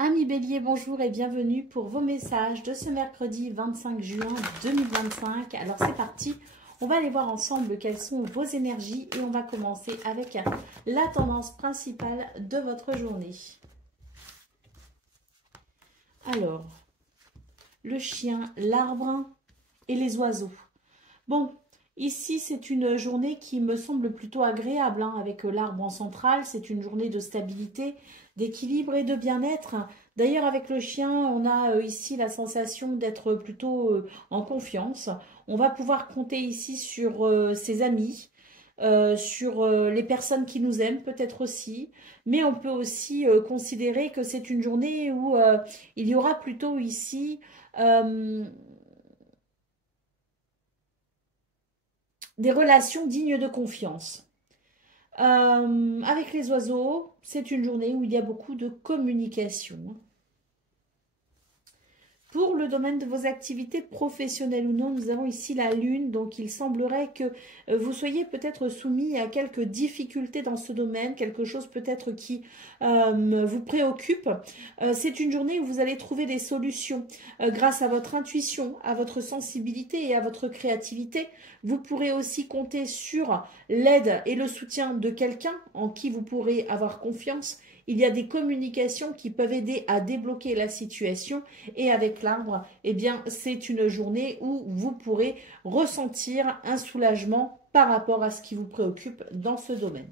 Amis Bélier, bonjour et bienvenue pour vos messages de ce mercredi 25 juin 2025. Alors c'est parti, on va aller voir ensemble quelles sont vos énergies et on va commencer avec la tendance principale de votre journée. Alors, le chien, l'arbre et les oiseaux. Bon, ici c'est une journée qui me semble plutôt agréable avec l'arbre en centrale. C'est une journée de stabilité, d'équilibre et de bien-être. D'ailleurs, avec le chien, on a ici la sensation d'être plutôt en confiance. On va pouvoir compter ici sur ses amis, sur les personnes qui nous aiment peut-être aussi. Mais on peut aussi considérer que c'est une journée où il y aura plutôt ici des relations dignes de confiance. Avec les oiseaux, c'est une journée où il y a beaucoup de communication. Pour le domaine de vos activités professionnelles ou non, nous avons ici la lune, donc il semblerait que vous soyez peut-être soumis à quelques difficultés dans ce domaine, quelque chose peut-être qui vous préoccupe. C'est une journée où vous allez trouver des solutions grâce à votre intuition, à votre sensibilité et à votre créativité. Vous pourrez aussi compter sur l'aide et le soutien de quelqu'un en qui vous pourrez avoir confiance. Il y a des communications qui peuvent aider à débloquer la situation et avec l'arbre, eh bien, c'est une journée où vous pourrez ressentir un soulagement par rapport à ce qui vous préoccupe dans ce domaine.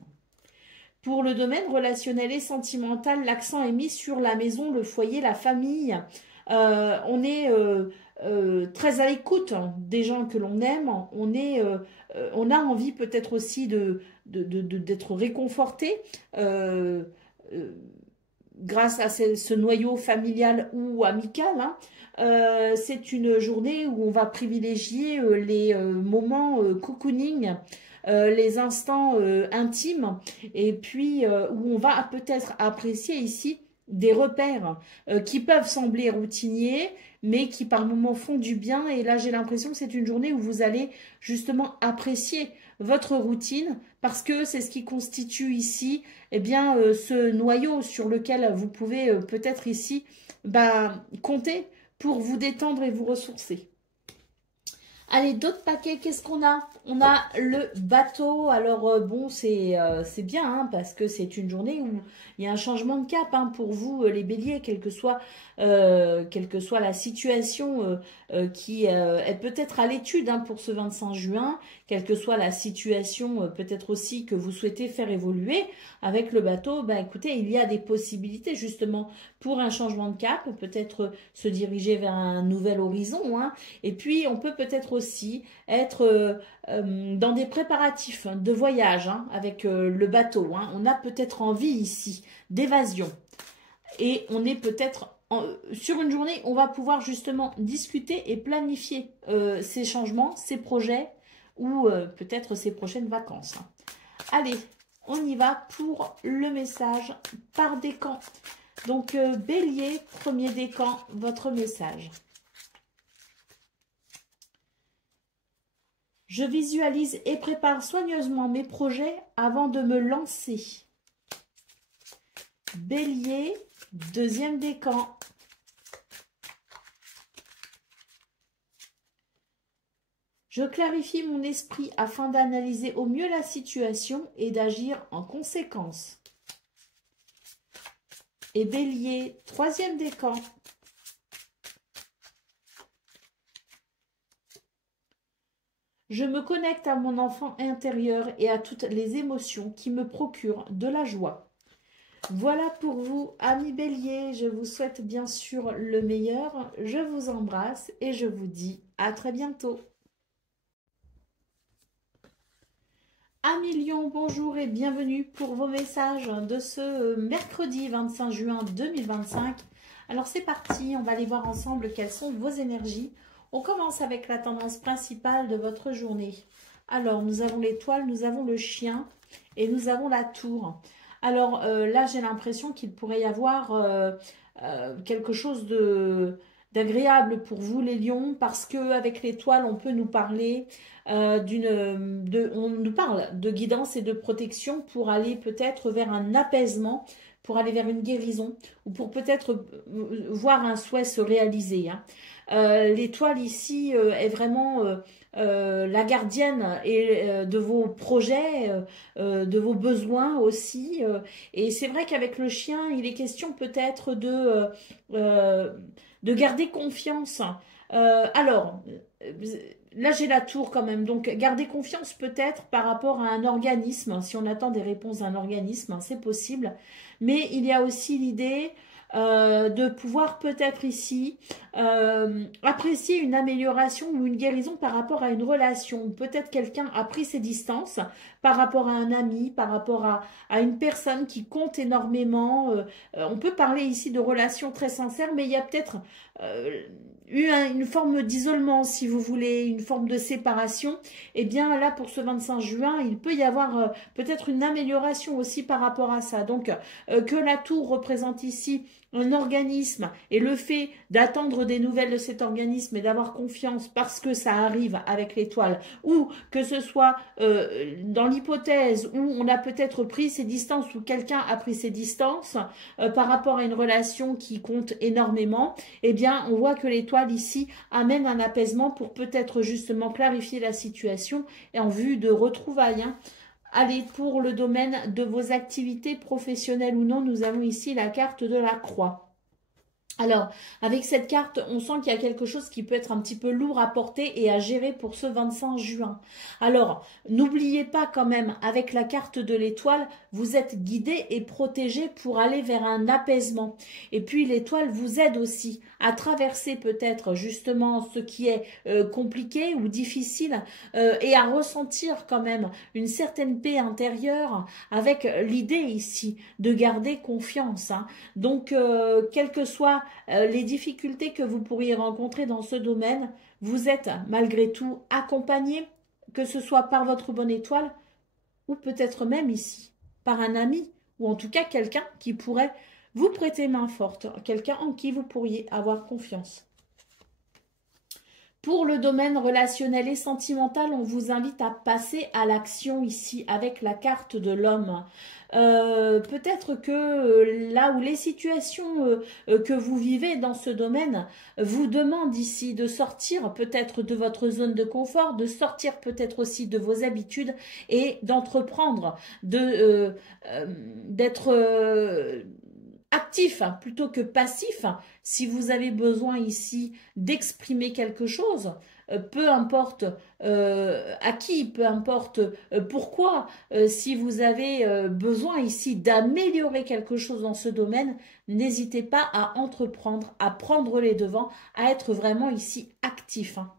Pour le domaine relationnel et sentimental, l'accent est mis sur la maison, le foyer, la famille. On est très à l'écoute des gens que l'on aime. On a envie peut-être aussi d'être réconforté. Grâce à ce noyau familial ou amical. C'est une journée où on va privilégier les moments cocooning, les instants intimes, et puis où on va peut-être apprécier ici des repères qui peuvent sembler routiniers, mais qui par moments font du bien. Et là, j'ai l'impression que c'est une journée où vous allez justement apprécier votre routine, parce que c'est ce qui constitue ici ce noyau sur lequel vous pouvez peut-être ici compter pour vous détendre et vous ressourcer. Allez, d'autres paquets, qu'est-ce qu'on a? On a le bateau. Alors bon, c'est bien parce que c'est une journée où il y a un changement de cap pour vous, les béliers, quelle que soit la situation qui est peut-être à l'étude pour ce 25 juin, quelle que soit la situation peut-être aussi que vous souhaitez faire évoluer avec le bateau. Écoutez, il y a des possibilités justement pour un changement de cap, peut-être se diriger vers un nouvel horizon. Et puis, on peut peut-être aussi être dans des préparatifs de voyage avec le bateau. On a peut-être envie ici d'évasion. Et on est peut-être sur une journée, on va pouvoir justement discuter et planifier ces changements, ces projets ou peut-être ces prochaines vacances. Allez, on y va pour le message par décan. Donc, Bélier, premier décan, votre message. Je visualise et prépare soigneusement mes projets avant de me lancer. Bélier, deuxième décan. Je clarifie mon esprit afin d'analyser au mieux la situation et d'agir en conséquence. Et Bélier, troisième décan. Je me connecte à mon enfant intérieur et à toutes les émotions qui me procurent de la joie. Voilà pour vous, amis Bélier. Je vous souhaite bien sûr le meilleur. Je vous embrasse et je vous dis à très bientôt. Amis Lion, bonjour et bienvenue pour vos messages de ce mercredi 25 juin 2025. Alors c'est parti, on va aller voir ensemble quelles sont vos énergies. On commence avec la tendance principale de votre journée. Alors, nous avons l'étoile, nous avons le chien et nous avons la tour. Alors là, j'ai l'impression qu'il pourrait y avoir quelque chose d'agréable pour vous, les lions, parce qu'avec l'étoile, on peut nous parler on nous parle de guidance et de protection pour aller peut-être vers un apaisement, pour aller vers une guérison ou pour peut-être voir un souhait se réaliser, hein. L'étoile ici est vraiment la gardienne de vos projets, de vos besoins aussi. Et c'est vrai qu'avec le chien, il est question peut-être euh, de garder confiance. Alors, là j'ai la tour quand même, donc garder confiance peut-être par rapport à un organisme, si on attend des réponses d'un organisme, hein, c'est possible, mais il y a aussi l'idée de pouvoir peut-être ici apprécier une amélioration ou une guérison par rapport à une relation. Peut-être quelqu'un a pris ses distances par rapport à un ami, par rapport à une personne qui compte énormément. On peut parler ici de relations très sincères, mais il y a peut-être euh, une forme d'isolement, si vous voulez, une forme de séparation. Et bien là, pour ce 25 juin, il peut y avoir peut-être une amélioration aussi par rapport à ça. Donc, que la tour représente ici un organisme et le fait d'attendre des nouvelles de cet organisme et d'avoir confiance parce que ça arrive avec l'étoile, ou que ce soit dans l'hypothèse où on a peut-être pris ses distances ou quelqu'un a pris ses distances par rapport à une relation qui compte énormément, eh bien on voit que l'étoile ici amène un apaisement pour peut-être justement clarifier la situation et en vue de retrouvailles, hein. Allez, pour le domaine de vos activités professionnelles ou non, nous avons ici la carte de la croix. Alors, avec cette carte, on sent qu'il y a quelque chose qui peut être un petit peu lourd à porter et à gérer pour ce 25 juin. Alors, n'oubliez pas quand même, avec la carte de l'étoile, vous êtes guidé et protégé pour aller vers un apaisement. Et puis, l'étoile vous aide aussi à traverser peut-être justement ce qui est compliqué ou difficile et à ressentir quand même une certaine paix intérieure avec l'idée ici de garder confiance, hein. Donc, quelles que soient les difficultés que vous pourriez rencontrer dans ce domaine, vous êtes malgré tout accompagné, que ce soit par votre bonne étoile ou peut-être même ici, par un ami ou en tout cas quelqu'un qui pourrait vous prêter main forte, quelqu'un en qui vous pourriez avoir confiance. Pour le domaine relationnel et sentimental, on vous invite à passer à l'action ici avec la carte de l'homme. Peut-être que là où les situations que vous vivez dans ce domaine vous demandent ici de sortir peut-être de votre zone de confort, de sortir peut-être aussi de vos habitudes et d'entreprendre, d'être actif, hein, plutôt que passif, hein. Si vous avez besoin ici d'exprimer quelque chose, peu importe à qui, peu importe pourquoi, si vous avez besoin ici d'améliorer quelque chose dans ce domaine, n'hésitez pas à entreprendre, à prendre les devants, à être vraiment ici actif, hein.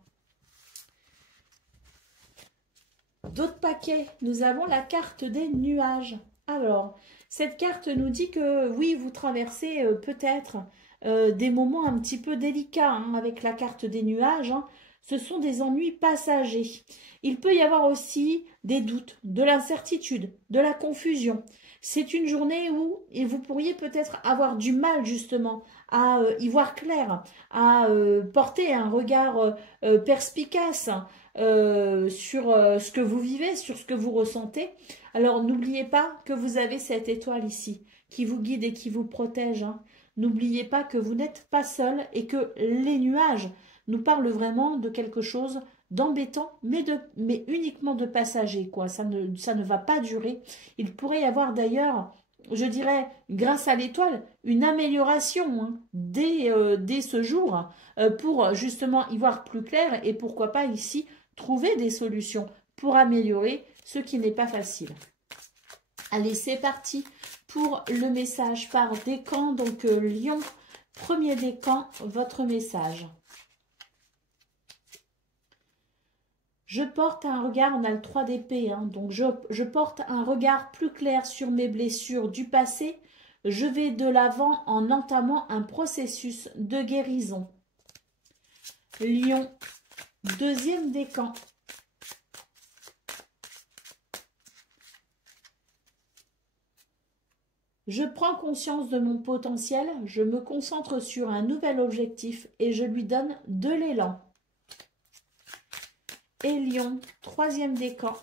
D'autres paquets, nous avons la carte des nuages. Alors, cette carte nous dit que oui, vous traversez peut-être des moments un petit peu délicats, hein, avec la carte des nuages, hein. Ce sont des ennuis passagers. Il peut y avoir aussi des doutes, de l'incertitude, de la confusion. C'est une journée où vous pourriez peut-être avoir du mal justement à y voir clair, à porter un regard perspicace sur ce que vous vivez, sur ce que vous ressentez. Alors n'oubliez pas que vous avez cette étoile ici qui vous guide et qui vous protège, hein. N'oubliez pas que vous n'êtes pas seul et que les nuages nous parlent vraiment de quelque chose d'embêtant, mais uniquement de passager, quoi. Ça ne va pas durer. Il pourrait y avoir d'ailleurs, je dirais, grâce à l'étoile, une amélioration, hein, dès ce jour pour justement y voir plus clair et pourquoi pas ici trouver des solutions pour améliorer ce qui n'est pas facile. Allez, c'est parti pour le message par décan. Donc, Lion, premier décan, votre message. Je porte un regard, on a le 3 d'épée, hein, donc je porte un regard plus clair sur mes blessures du passé. Je vais de l'avant en entamant un processus de guérison. Lion, deuxième décan. Je prends conscience de mon potentiel, je me concentre sur un nouvel objectif et je lui donne de l'élan. Et Lion, troisième décan.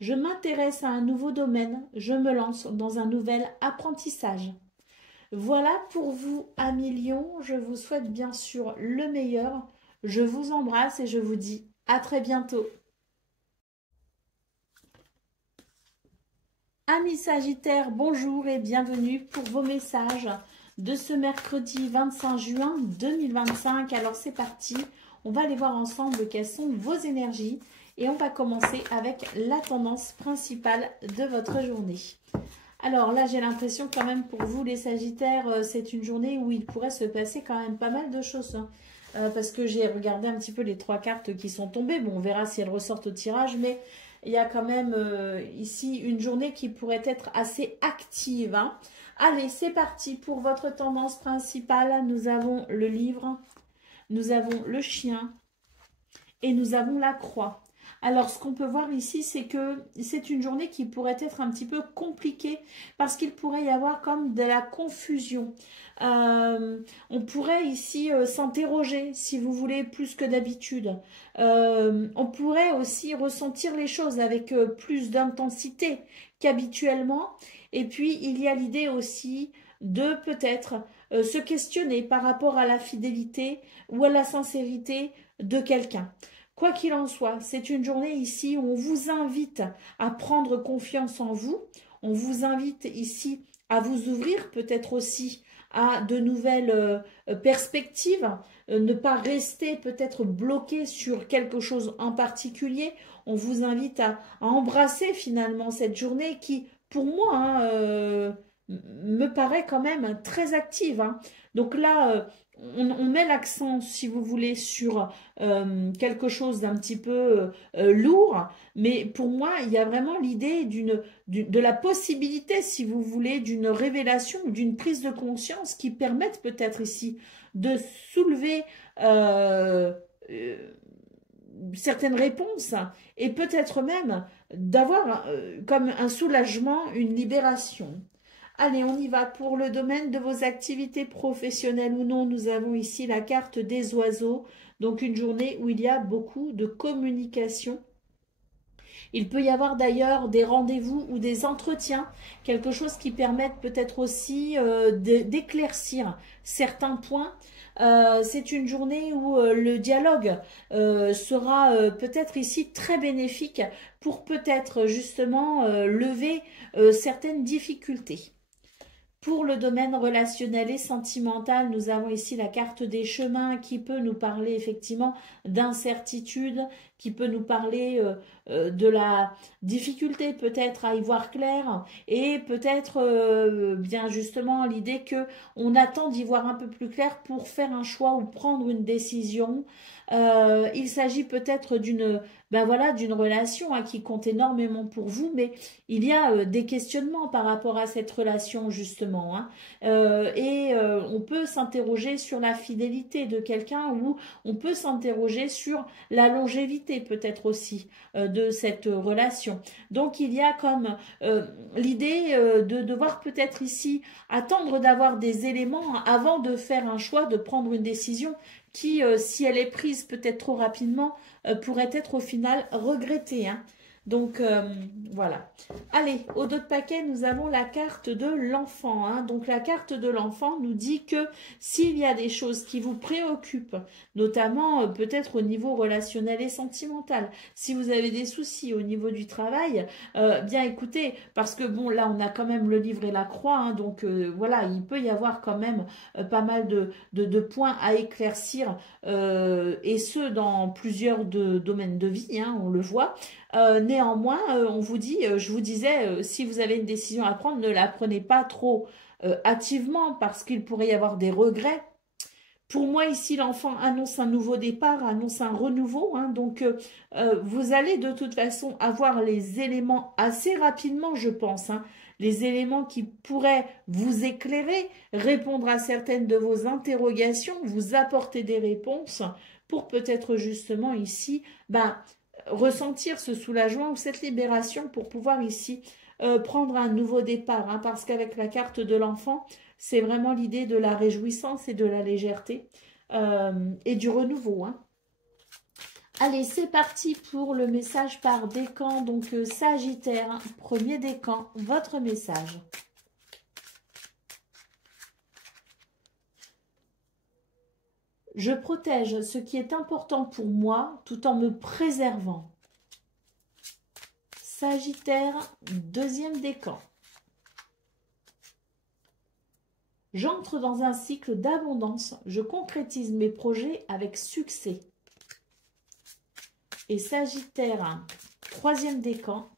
Je m'intéresse à un nouveau domaine. Je me lance dans un nouvel apprentissage. Voilà pour vous, amis Lions. Je vous souhaite bien sûr le meilleur. Je vous embrasse et je vous dis à très bientôt. Amis Sagittaires, bonjour et bienvenue pour vos messages de ce mercredi 25 juin 2025. Alors c'est parti, on va aller voir ensemble quelles sont vos énergies et on va commencer avec la tendance principale de votre journée. Alors là, j'ai l'impression quand même pour vous les Sagittaires, c'est une journée où il pourrait se passer quand même pas mal de choses. Hein. Parce que j'ai regardé un petit peu les 3 cartes qui sont tombées. Bon, on verra si elles ressortent au tirage, mais il y a quand même ici une journée qui pourrait être assez active. Hein. Allez, c'est parti pour votre tendance principale. Nous avons le livre, nous avons le chien et nous avons la croix. Alors, ce qu'on peut voir ici, c'est que c'est une journée qui pourrait être un petit peu compliquée parce qu'il pourrait y avoir comme de la confusion. On pourrait ici s'interroger, si vous voulez, plus que d'habitude. On pourrait aussi ressentir les choses avec plus d'intensité qu'habituellement. Et puis, il y a l'idée aussi de peut-être se questionner par rapport à la fidélité ou à la sincérité de quelqu'un. Quoi qu'il en soit, c'est une journée ici où on vous invite à prendre confiance en vous. On vous invite ici à vous ouvrir peut-être aussi à de nouvelles perspectives, ne pas rester peut-être bloqué sur quelque chose en particulier. On vous invite à embrasser finalement cette journée qui, pour moi, hein, me paraît quand même très active. Hein. Donc là, on met l'accent, si vous voulez, sur quelque chose d'un petit peu lourd, mais pour moi, il y a vraiment l'idée de la possibilité, si vous voulez, d'une révélation, d'une prise de conscience qui permette peut-être ici de soulever certaines réponses et peut-être même d'avoir comme un soulagement, une libération. Allez, on y va pour le domaine de vos activités professionnelles ou non. Nous avons ici la carte des oiseaux, donc une journée où il y a beaucoup de communication. Il peut y avoir d'ailleurs des rendez-vous ou des entretiens, quelque chose qui permette peut-être aussi d'éclaircir certains points. C'est une journée où le dialogue sera peut-être ici très bénéfique pour peut-être justement lever certaines difficultés. Pour le domaine relationnel et sentimental, nous avons ici la carte des chemins qui peut nous parler effectivement d'incertitude, qui peut nous parler de la difficulté peut-être à y voir clair et peut-être bien justement l'idée que on attend d'y voir un peu plus clair pour faire un choix ou prendre une décision. Il s'agit peut-être d'une voilà, d'une relation hein, qui compte énormément pour vous, mais il y a des questionnements par rapport à cette relation justement. Hein. On peut s'interroger sur la fidélité de quelqu'un ou on peut s'interroger sur la longévité peut-être aussi de cette relation. Donc il y a comme l'idée de devoir peut-être ici attendre d'avoir des éléments avant de faire un choix, de prendre une décision qui, si elle est prise peut-être trop rapidement, pourrait être au final regrettée. Hein. Donc, voilà. Allez, au dos de paquet, nous avons la carte de l'enfant. Hein. Donc, la carte de l'enfant nous dit que s'il y a des choses qui vous préoccupent, notamment peut-être au niveau relationnel et sentimental, si vous avez des soucis au niveau du travail, bien écoutez, parce que bon, là, on a quand même le livre et la croix, hein, donc voilà, il peut y avoir quand même pas mal de points à éclaircir, et ce, dans plusieurs domaines de vie, hein, on le voit. Néanmoins, on vous dit, je vous disais, si vous avez une décision à prendre, ne la prenez pas trop hâtivement parce qu'il pourrait y avoir des regrets. Pour moi, ici, l'enfant annonce un nouveau départ, annonce un renouveau. Hein, donc, vous allez de toute façon avoir les éléments assez rapidement, je pense. Hein, les éléments qui pourraient vous éclairer, répondre à certaines de vos interrogations, vous apporter des réponses pour peut-être justement ici ressentir ce soulagement ou cette libération pour pouvoir ici prendre un nouveau départ. Hein, parce qu'avec la carte de l'enfant, c'est vraiment l'idée de la réjouissance et de la légèreté et du renouveau. Hein. Allez, c'est parti pour le message par décan. Donc, Sagittaire, premier décan, votre message. Je protège ce qui est important pour moi tout en me préservant. Sagittaire, deuxième décan. J'entre dans un cycle d'abondance. Je concrétise mes projets avec succès. Et Sagittaire, troisième décan.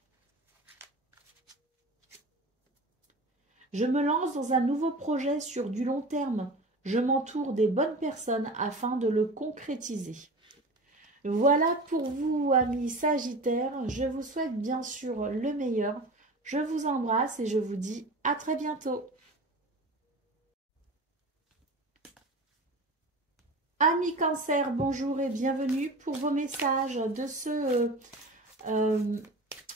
Je me lance dans un nouveau projet sur du long terme. Je m'entoure des bonnes personnes afin de le concrétiser. Voilà pour vous, amis Sagittaires. Je vous souhaite bien sûr le meilleur. Je vous embrasse et je vous dis à très bientôt. Amis Cancer, bonjour et bienvenue pour vos messages de ce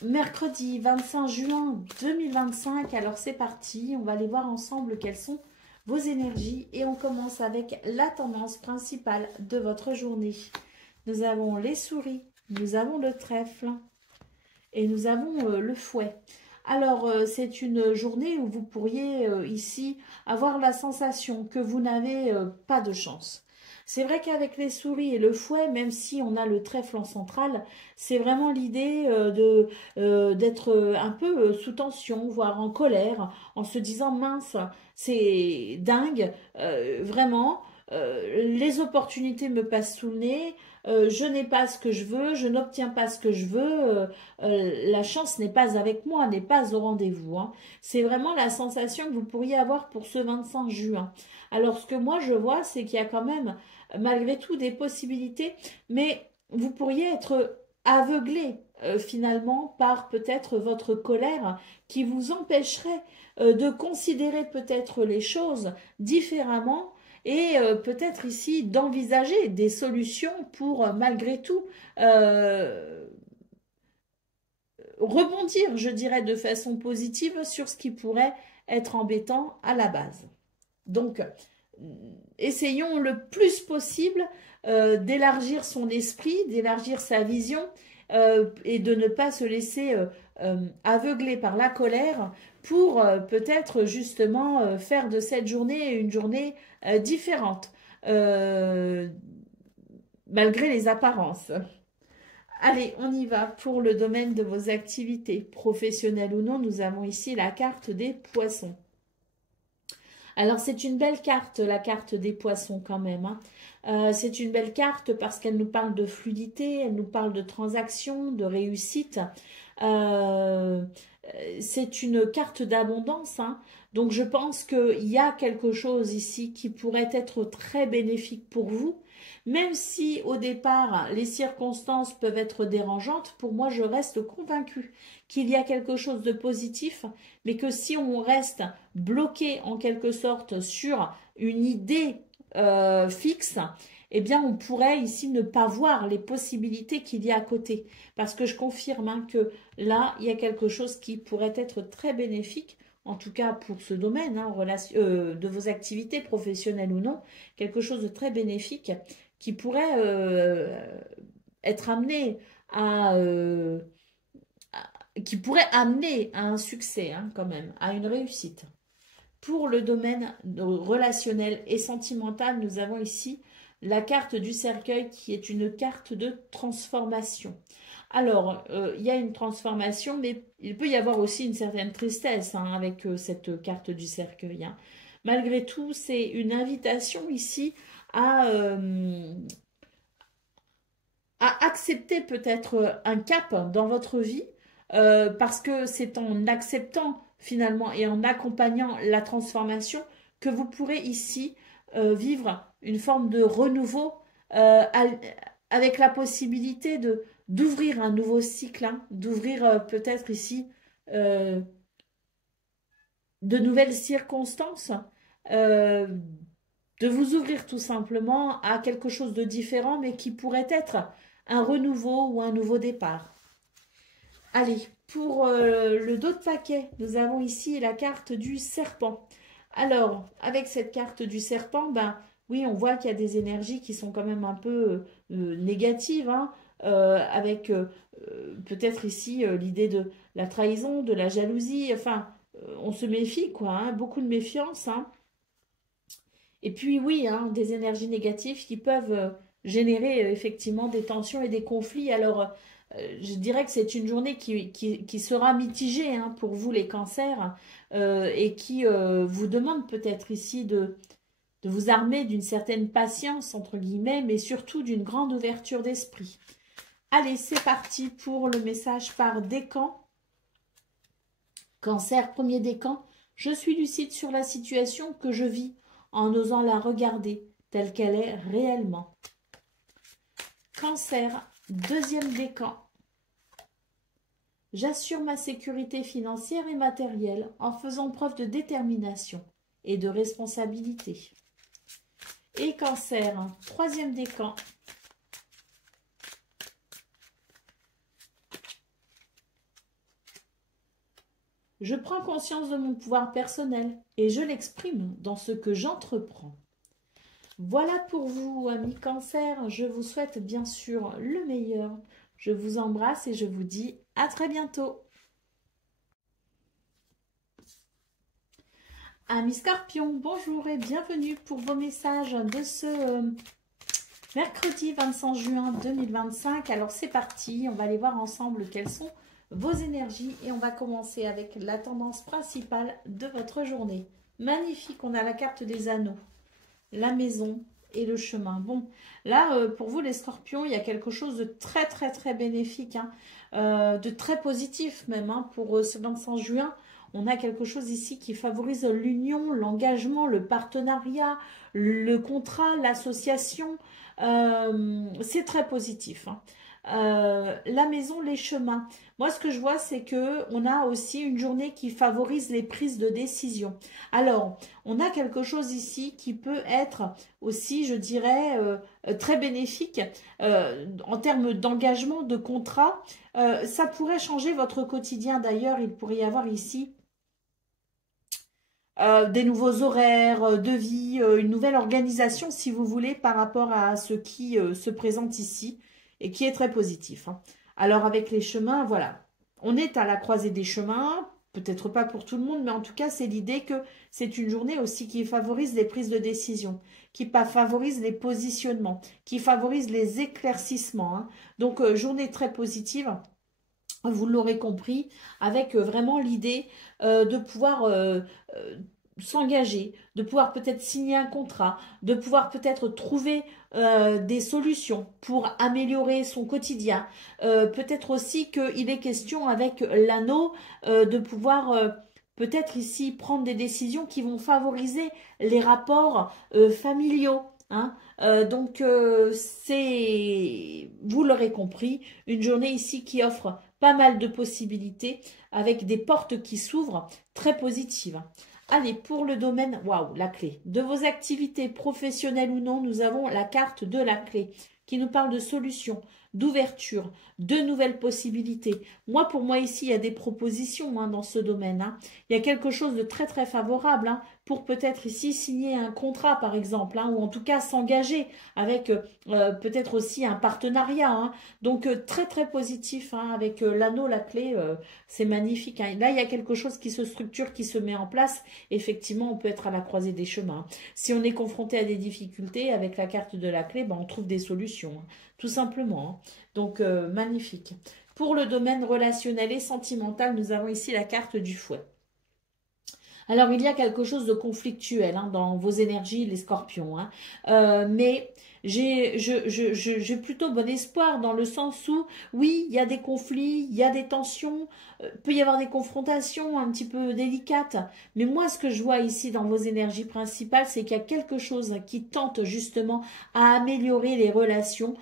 mercredi 25 juin 2025. Alors c'est parti, on va aller voir ensemble quelles sont vos énergies et on commence avec la tendance principale de votre journée. Nous avons les souris, nous avons le trèfle et nous avons le fouet. Alors, c'est une journée où vous pourriez ici avoir la sensation que vous n'avez pas de chance. C'est vrai qu'avec les souris et le fouet, même si on a le trèfle en centrale, c'est vraiment l'idée d'être un peu sous tension, voire en colère, en se disant mince, c'est dingue, vraiment, les opportunités me passent sous le nez, je n'ai pas ce que je veux, je n'obtiens pas ce que je veux, la chance n'est pas avec moi, n'est pas au rendez-vous. Hein. C'est vraiment la sensation que vous pourriez avoir pour ce 25 juin. Alors ce que moi je vois, c'est qu'il y a quand même malgré tout des possibilités, mais vous pourriez être aveuglé finalement par peut-être votre colère qui vous empêcherait de considérer peut-être les choses différemment et peut-être ici d'envisager des solutions pour malgré tout rebondir, je dirais, de façon positive sur ce qui pourrait être embêtant à la base. Donc, essayons le plus possible d'élargir son esprit, d'élargir sa vision et de ne pas se laisser aveugler par la colère pour peut-être justement faire de cette journée une journée différente, malgré les apparences. Allez, on y va pour le domaine de vos activités, professionnelles ou non. Nous avons ici la carte des poissons. Alors, c'est une belle carte, la carte des poissons quand même. Hein. C'est une belle carte parce qu'elle nous parle de fluidité, elle nous parle de transaction, de réussite. C'est une carte d'abondance. Hein. Donc, je pense qu'il y a quelque chose ici qui pourrait être très bénéfique pour vous. Même si au départ, les circonstances peuvent être dérangeantes, pour moi, je reste convaincue qu'il y a quelque chose de positif, mais que si on reste bloqué en quelque sorte sur une idée fixe, eh bien, on pourrait ici ne pas voir les possibilités qu'il y a à côté. Parce que je confirme hein, que là, il y a quelque chose qui pourrait être très bénéfique, en tout cas pour ce domaine, hein, de vos activités professionnelles ou non, quelque chose de très bénéfique qui pourrait être amené qui pourrait amener à un succès hein, quand même, à une réussite. Pour le domaine relationnel et sentimental, nous avons ici la carte du cercueil qui est une carte de transformation. Alors, il y a une transformation, mais il peut y avoir aussi une certaine tristesse hein, avec cette carte du cercueil. Hein. Malgré tout, c'est une invitation ici à accepter peut-être un cap dans votre vie, parce que c'est en acceptant finalement et en accompagnant la transformation que vous pourrez ici vivre une forme de renouveau avec la possibilité d'ouvrir un nouveau cycle, hein, d'ouvrir peut-être ici de nouvelles circonstances, de vous ouvrir tout simplement à quelque chose de différent, mais qui pourrait être un renouveau ou un nouveau départ. Allez, pour le dos de paquet, nous avons ici la carte du serpent. Alors, avec cette carte du serpent, ben oui, on voit qu'il y a des énergies qui sont quand même un peu négatives. Hein. avec peut-être ici l'idée de la trahison, de la jalousie, enfin, on se méfie, quoi, hein, beaucoup de méfiance, hein. Et puis oui, hein, des énergies négatives qui peuvent générer effectivement des tensions et des conflits. Alors, je dirais que c'est une journée qui sera mitigée hein, pour vous les cancers et qui vous demande peut-être ici de vous armer d'une certaine patience, entre guillemets, mais surtout d'une grande ouverture d'esprit. Allez, c'est parti pour le message par décan. Cancer, premier décan. Je suis lucide sur la situation que je vis en osant la regarder telle qu'elle est réellement. Cancer, deuxième décan. J'assure ma sécurité financière et matérielle en faisant preuve de détermination et de responsabilité. Et Cancer, troisième décan. Je prends conscience de mon pouvoir personnel et je l'exprime dans ce que j'entreprends. Voilà pour vous, amis Cancer. Je vous souhaite bien sûr le meilleur. Je vous embrasse et je vous dis à très bientôt. Amis Scorpions, bonjour et bienvenue pour vos messages de ce mercredi 25 juin 2025. Alors c'est parti, on va aller voir ensemble quelles sont vos énergies et on va commencer avec la tendance principale de votre journée. Magnifique, on a la carte des anneaux, la maison et le chemin. Bon, là pour vous les Scorpions, il y a quelque chose de très bénéfique, hein, de très positif même hein, pour ce 25 juin. On a quelque chose ici qui favorise l'union, l'engagement, le partenariat, le contrat, l'association. C'est très positif, hein. La maison, les chemins. Moi, ce que je vois, c'est que on a aussi une journée qui favorise les prises de décision. Alors, on a quelque chose ici qui peut être aussi, je dirais, très bénéfique en termes d'engagement, de contrat. Ça pourrait changer votre quotidien. D'ailleurs, il pourrait y avoir ici des nouveaux horaires de vie, une nouvelle organisation, si vous voulez, par rapport à ce qui se présente ici et qui est très positif, hein. Alors, avec les chemins, voilà, on est à la croisée des chemins, peut-être pas pour tout le monde, mais en tout cas, c'est l'idée que c'est une journée aussi qui favorise les prises de décision, qui favorise les positionnements, qui favorise les éclaircissements, hein. Donc, journée très positive. Vous l'aurez compris, avec vraiment l'idée de pouvoir s'engager, de pouvoir peut-être signer un contrat, de pouvoir peut-être trouver des solutions pour améliorer son quotidien. Peut-être aussi qu'il est question avec l'anneau de pouvoir peut-être ici prendre des décisions qui vont favoriser les rapports familiaux, hein. Donc, c'est, vous l'aurez compris, une journée ici qui offre pas mal de possibilités avec des portes qui s'ouvrent très positives. Allez, pour le domaine, waouh, la clé. De vos activités professionnelles ou non, nous avons la carte de la clé qui nous parle de solutions, d'ouverture, de nouvelles possibilités. Moi, pour moi, ici, il y a des propositions hein, dans ce domaine, hein. Il y a quelque chose de très favorable hein, pour peut-être ici signer un contrat, par exemple, hein, ou en tout cas s'engager avec peut-être aussi un partenariat, hein. Donc, très positif hein, avec l'anneau, la clé, c'est magnifique, hein. Là, il y a quelque chose qui se structure, qui se met en place. Effectivement, on peut être à la croisée des chemins. Si on est confronté à des difficultés, avec la carte de la clé, ben, on trouve des solutions, hein, tout simplement, hein. Donc, magnifique. Pour le domaine relationnel et sentimental, nous avons ici la carte du fouet. Alors, il y a quelque chose de conflictuel hein, dans vos énergies, les scorpions, hein. Mais j'ai plutôt bon espoir dans le sens où, oui, il y a des conflits, il y a des tensions, peut y avoir des confrontations un petit peu délicates. Mais moi, ce que je vois ici dans vos énergies principales, c'est qu'il y a quelque chose qui tente justement à améliorer les relations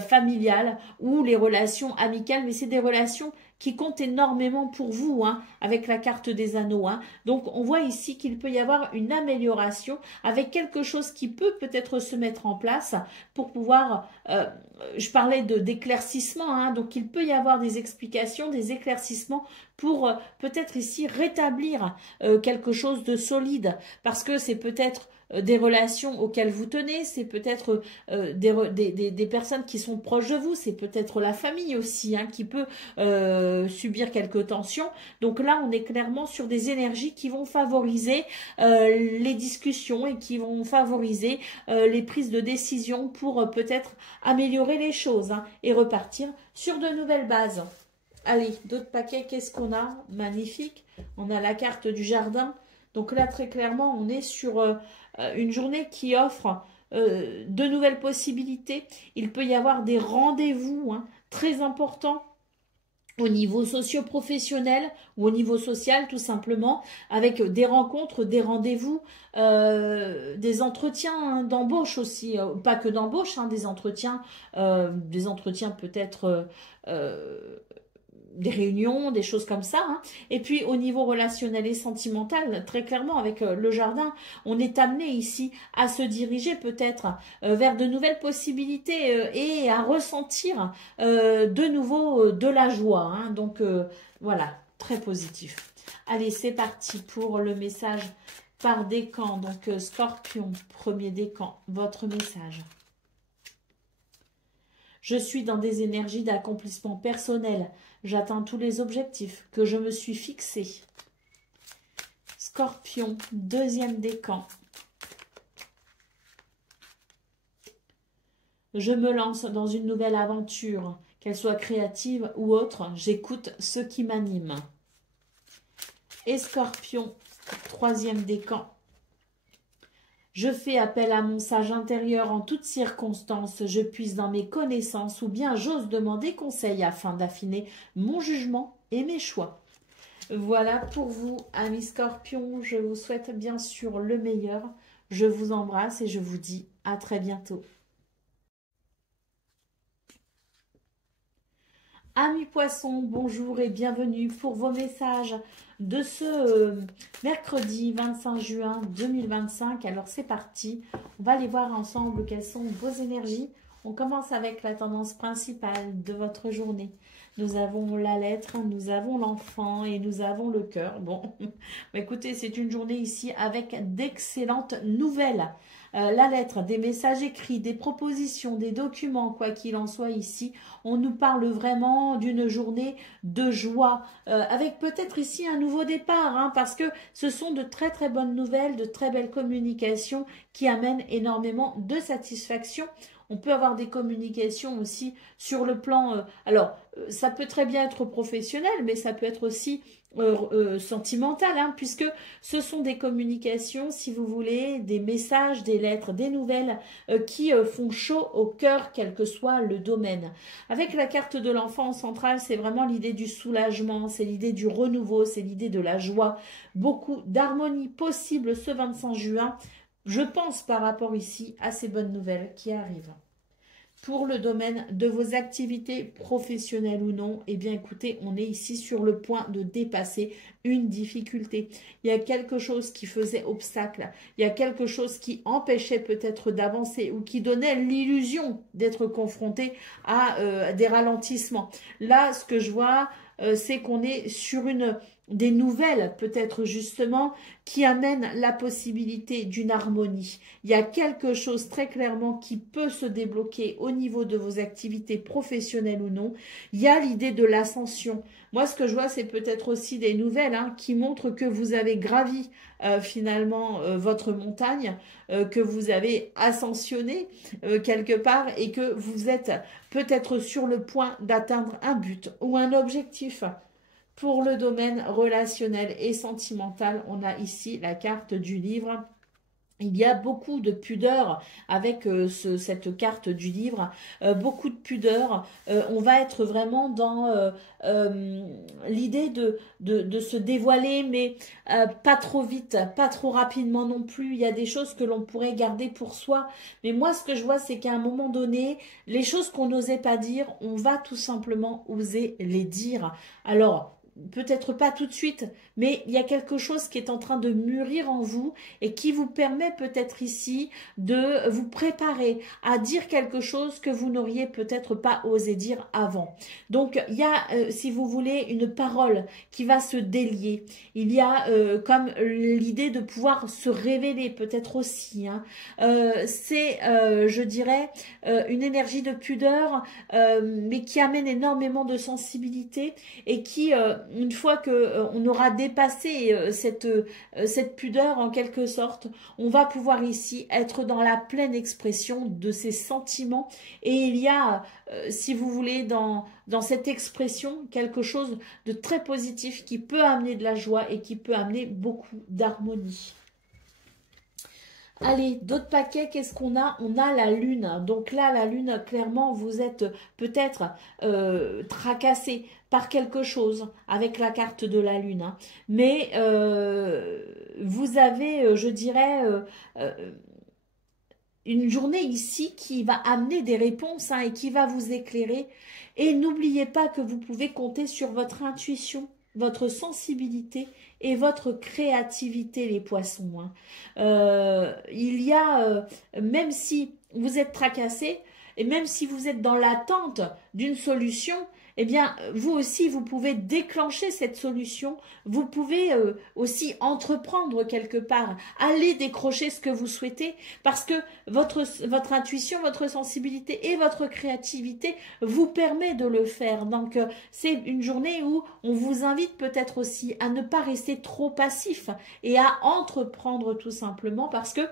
familiales ou les relations amicales. Mais c'est des relations qui compte énormément pour vous, hein, avec la carte des anneaux, hein. Donc, on voit ici qu'il peut y avoir une amélioration avec quelque chose qui peut peut-être se mettre en place pour pouvoir, je parlais d'éclaircissement, hein, donc il peut y avoir des explications, des éclaircissements pour peut-être ici rétablir quelque chose de solide, parce que c'est peut-être des relations auxquelles vous tenez, c'est peut-être des personnes qui sont proches de vous, c'est peut-être la famille aussi qui peut subir quelques tensions. Donc là, on est clairement sur des énergies qui vont favoriser les discussions et qui vont favoriser les prises de décision pour peut-être améliorer les choses et repartir sur de nouvelles bases. Allez, d'autres paquets, qu'est-ce qu'on a? Magnifique. On a la carte du jardin. Donc là, très clairement, on est sur une journée qui offre de nouvelles possibilités. Il peut y avoir des rendez-vous très importants au niveau socio-professionnel ou au niveau social tout simplement, avec des rencontres, des rendez-vous, des entretiens d'embauche aussi, pas que d'embauche, des entretiens peut-être des réunions, des choses comme ça. Et puis au niveau relationnel et sentimental, très clairement avec le jardin, on est amené ici à se diriger peut-être vers de nouvelles possibilités et à ressentir de nouveau de la joie. Donc voilà, très positif. Allez, c'est parti pour le message par décan. Donc Scorpion, premier décan, votre message. Je suis dans des énergies d'accomplissement personnel. J'atteins tous les objectifs que je me suis fixés. Scorpion, deuxième décan. Je me lance dans une nouvelle aventure, qu'elle soit créative ou autre. J'écoute ce qui m'anime. Et Scorpion, troisième décan. Je fais appel à mon sage intérieur en toutes circonstances. Je puise dans mes connaissances ou bien j'ose demander conseil afin d'affiner mon jugement et mes choix. Voilà pour vous, amis Scorpions. Je vous souhaite bien sûr le meilleur. Je vous embrasse et je vous dis à très bientôt. Amis Poissons, bonjour et bienvenue pour vos messages de ce mercredi 25 juin 2025. Alors c'est parti, on va aller voir ensemble quelles sont vos énergies. On commence avec la tendance principale de votre journée. Nous avons la lettre, nous avons l'enfant et nous avons le cœur. Bon, écoutez, c'est une journée ici avec d'excellentes nouvelles. La lettre, des messages écrits, des propositions, des documents, quoi qu'il en soit ici, on nous parle vraiment d'une journée de joie, avec peut-être ici un nouveau départ, parce que ce sont de très très bonnes nouvelles, de très belles communications qui amènent énormément de satisfaction. On peut avoir des communications aussi sur le plan... ça peut très bien être professionnel, mais ça peut être aussi sentimental, puisque ce sont des communications, si vous voulez, des messages, des lettres, des nouvelles qui font chaud au cœur, quel que soit le domaine. Avec la carte de l'enfant central, c'est vraiment l'idée du soulagement, c'est l'idée du renouveau, c'est l'idée de la joie. Beaucoup d'harmonie possible ce 25 juin. Je pense par rapport ici à ces bonnes nouvelles qui arrivent. Pour le domaine de vos activités professionnelles ou non, eh bien écoutez, on est ici sur le point de dépasser une difficulté. Il y a quelque chose qui faisait obstacle, il y a quelque chose qui empêchait peut-être d'avancer ou qui donnait l'illusion d'être confronté à des ralentissements. Là, ce que je vois, c'est qu'on est sur des nouvelles peut-être justement qui amènent la possibilité d'une harmonie. Il y a quelque chose très clairement qui peut se débloquer au niveau de vos activités professionnelles ou non. Il y a l'idée de l'ascension. Moi, ce que je vois, c'est peut-être aussi des nouvelles qui montrent que vous avez gravi finalement votre montagne, que vous avez ascensionné quelque part et que vous êtes peut-être sur le point d'atteindre un but ou un objectif. Pour le domaine relationnel et sentimental, on a ici la carte du livre. Il y a beaucoup de pudeur avec cette carte du livre, beaucoup de pudeur. On va être vraiment dans l'idée de se dévoiler, mais pas trop vite, pas trop rapidement non plus. Il y a des choses que l'on pourrait garder pour soi. Mais moi, ce que je vois, c'est qu'à un moment donné, les choses qu'on n'osait pas dire, on va tout simplement oser les dire. Alors, peut-être pas tout de suite, mais il y a quelque chose qui est en train de mûrir en vous et qui vous permet peut-être ici de vous préparer à dire quelque chose que vous n'auriez peut-être pas osé dire avant. Donc, il y a, si vous voulez, une parole qui va se délier. Il y a comme l'idée de pouvoir se révéler peut-être aussi. Hein. C'est, je dirais, une énergie de pudeur, mais qui amène énormément de sensibilité et qui, une fois que on aura dépassé cette pudeur en quelque sorte, on va pouvoir ici être dans la pleine expression de ses sentiments. Et il y a, si vous voulez, dans cette expression, quelque chose de très positif qui peut amener de la joie et qui peut amener beaucoup d'harmonie. Allez, d'autres paquets, qu'est-ce qu'on a? On a la lune. Donc là, la lune, clairement, vous êtes peut-être tracassé par quelque chose avec la carte de la lune. Hein. Mais vous avez, je dirais, une journée ici qui va amener des réponses hein, et qui va vous éclairer. Et n'oubliez pas que vous pouvez compter sur votre intuition, votre sensibilité et votre créativité, les poissons. Hein. Il y a, même si vous êtes tracassé, et même si vous êtes dans l'attente d'une solution, eh bien, vous aussi, vous pouvez déclencher cette solution. Vous pouvez aussi entreprendre quelque part, aller décrocher ce que vous souhaitez, parce que votre intuition, votre sensibilité et votre créativité vous permet de le faire. Donc, c'est une journée où on vous invite peut-être aussi à ne pas rester trop passif et à entreprendre tout simplement parce que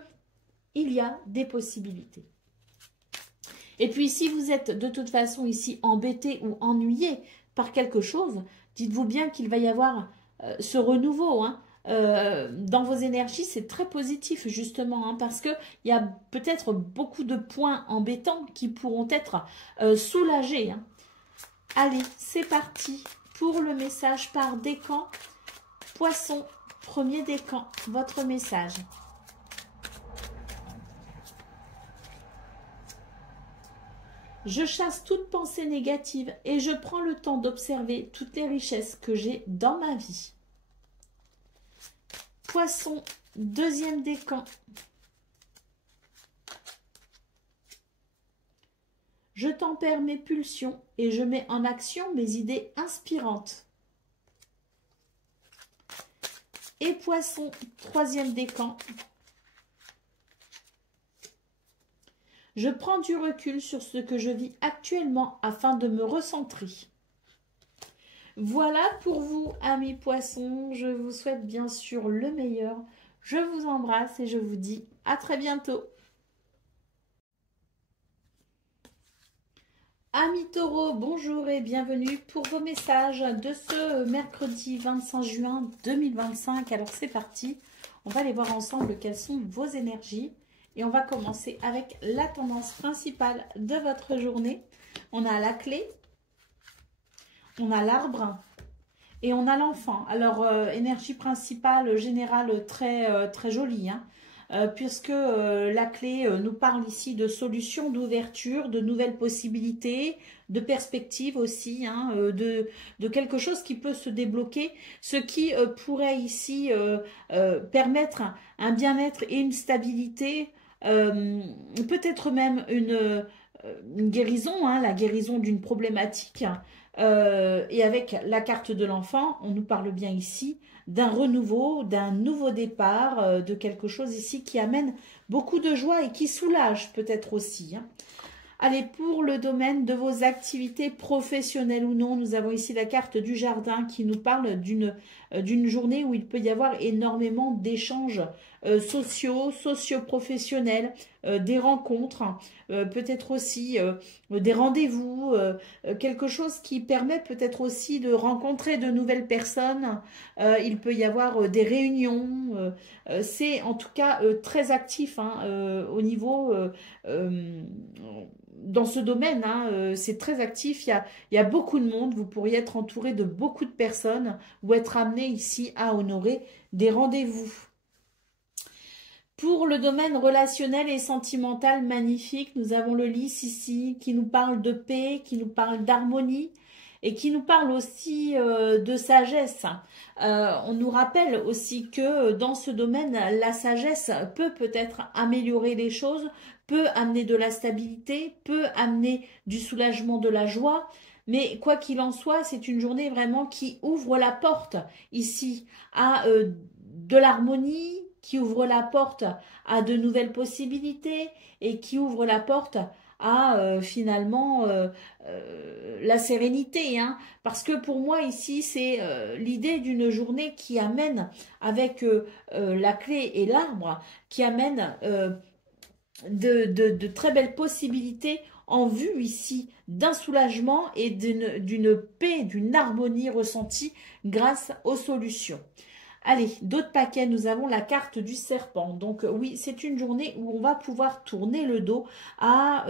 il y a des possibilités. Et puis, si vous êtes de toute façon ici embêté ou ennuyé par quelque chose, dites-vous bien qu'il va y avoir ce renouveau. Hein. Dans vos énergies, c'est très positif justement, hein, parce qu'il y a peut-être beaucoup de points embêtants qui pourront être soulagés. Hein. Allez, c'est parti pour le message par décan. Poisson, premier décan, votre message. Je chasse toute pensée négative et je prends le temps d'observer toutes les richesses que j'ai dans ma vie. Poisson, deuxième décan. Je tempère mes pulsions et je mets en action mes idées inspirantes. Et Poisson, troisième décan. Je prends du recul sur ce que je vis actuellement afin de me recentrer. Voilà pour vous, amis poissons. Je vous souhaite bien sûr le meilleur. Je vous embrasse et je vous dis à très bientôt. Amis taureaux, bonjour et bienvenue pour vos messages de ce mercredi 25 juin 2025. Alors c'est parti, on va aller voir ensemble quelles sont vos énergies. Et on va commencer avec la tendance principale de votre journée. On a la clé, on a l'arbre et on a l'enfant. Alors, énergie principale générale très jolie, hein, puisque la clé nous parle ici de solutions, d'ouverture, de nouvelles possibilités, de perspectives aussi, hein, de quelque chose qui peut se débloquer, ce qui pourrait ici permettre un bien-être et une stabilité, peut-être même une guérison, hein, la guérison d'une problématique. Et avec la carte de l'enfant, on nous parle bien ici d'un renouveau, d'un nouveau départ, de quelque chose ici qui amène beaucoup de joie et qui soulage peut-être aussi. Hein. Allez, pour le domaine de vos activités professionnelles ou non, nous avons ici la carte du jardin qui nous parle d'une journée où il peut y avoir énormément d'échanges sociaux, socio-professionnels, des rencontres, peut-être aussi des rendez-vous, quelque chose qui permet peut-être aussi de rencontrer de nouvelles personnes. Il peut y avoir des réunions. C'est en tout cas très actif hein, au niveau... dans ce domaine, hein, c'est très actif, il y a beaucoup de monde, vous pourriez être entouré de beaucoup de personnes ou être amené ici à honorer des rendez-vous. Pour le domaine relationnel et sentimental, magnifique, nous avons le lys ici qui nous parle de paix, qui nous parle d'harmonie et qui nous parle aussi de sagesse. On nous rappelle aussi que dans ce domaine, la sagesse peut-être améliorer les choses, peut amener de la stabilité, peut amener du soulagement, de la joie. Mais quoi qu'il en soit, c'est une journée vraiment qui ouvre la porte ici à de l'harmonie, qui ouvre la porte à de nouvelles possibilités et qui ouvre la porte à finalement la sérénité. Hein. Parce que pour moi ici, c'est l'idée d'une journée qui amène avec la clé et l'arbre, qui amène de très belles possibilités en vue ici d'un soulagement et d'une paix, d'une harmonie ressentie grâce aux solutions. Allez, d'autres paquets, nous avons la carte du serpent. Donc oui, c'est une journée où on va pouvoir tourner le dos à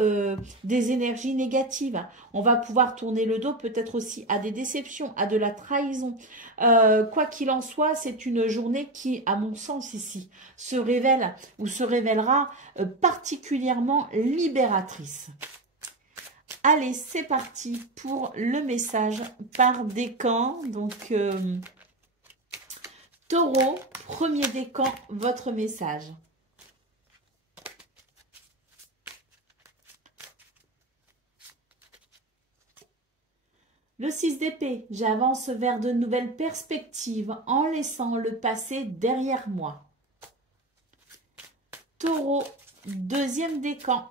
des énergies négatives. On va pouvoir tourner le dos peut-être aussi à des déceptions, à de la trahison. Quoi qu'il en soit, c'est une journée qui, à mon sens ici, se révèle ou se révélera particulièrement libératrice. Allez, c'est parti pour le message par décan. Donc... Taureau, premier décan, votre message. Le 6 d'épée, j'avance vers de nouvelles perspectives en laissant le passé derrière moi. Taureau, deuxième décan.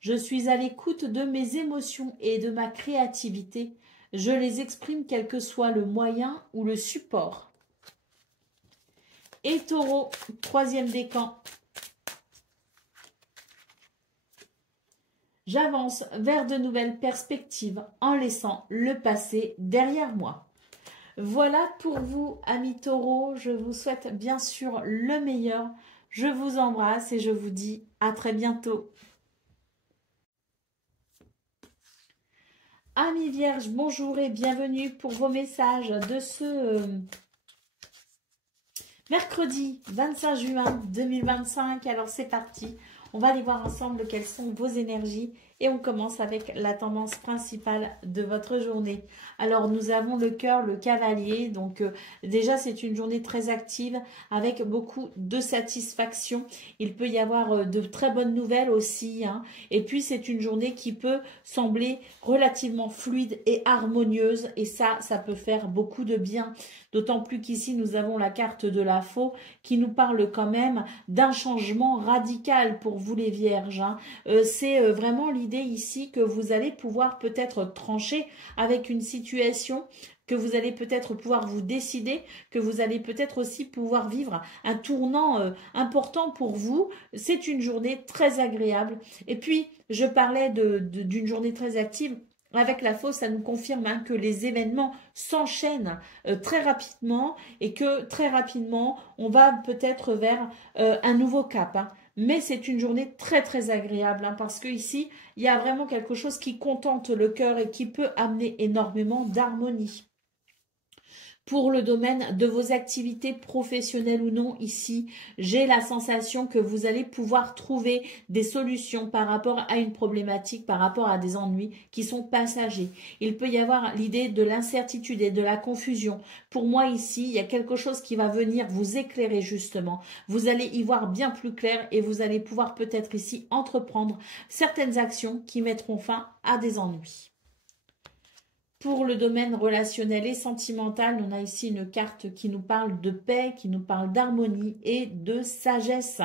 Je suis à l'écoute de mes émotions et de ma créativité. Je les exprime quel que soit le moyen ou le support. Et Taureau, troisième décan. J'avance vers de nouvelles perspectives en laissant le passé derrière moi. Voilà pour vous, amis Taureau. Je vous souhaite bien sûr le meilleur. Je vous embrasse et je vous dis à très bientôt. Amis Vierges, bonjour et bienvenue pour vos messages de ce mercredi 25 juin 2025. Alors c'est parti, on va aller voir ensemble quelles sont vos énergies et on commence avec la tendance principale de votre journée. Alors nous avons le cœur, le cavalier, donc déjà c'est une journée très active avec beaucoup de satisfaction. Il peut y avoir de très bonnes nouvelles aussi, hein. Et puis c'est une journée qui peut sembler relativement fluide et harmonieuse et ça peut faire beaucoup de bien. D'autant plus qu'ici nous avons la carte de la faux qui nous parle quand même d'un changement radical pour vous les vierges, hein. C'est vraiment l'idée ici que vous allez pouvoir peut-être trancher avec une situation, que vous allez peut-être pouvoir vous décider, que vous allez peut-être aussi pouvoir vivre un tournant important pour vous. C'est une journée très agréable. Et puis, je parlais d'une journée très active. Avec la fausse, ça nous confirme hein, que les événements s'enchaînent très rapidement et que très rapidement, on va peut-être vers un nouveau cap. Hein. Mais c'est une journée très très agréable hein, parce que ici, il y a vraiment quelque chose qui contente le cœur et qui peut amener énormément d'harmonie. Pour le domaine de vos activités professionnelles ou non, ici, j'ai la sensation que vous allez pouvoir trouver des solutions par rapport à une problématique, par rapport à des ennuis qui sont passagers. Il peut y avoir l'idée de l'incertitude et de la confusion. Pour moi, ici, il y a quelque chose qui va venir vous éclairer justement. Vous allez y voir bien plus clair et vous allez pouvoir peut-être ici entreprendre certaines actions qui mettront fin à des ennuis. Pour le domaine relationnel et sentimental, on a ici une carte qui nous parle de paix, qui nous parle d'harmonie et de sagesse.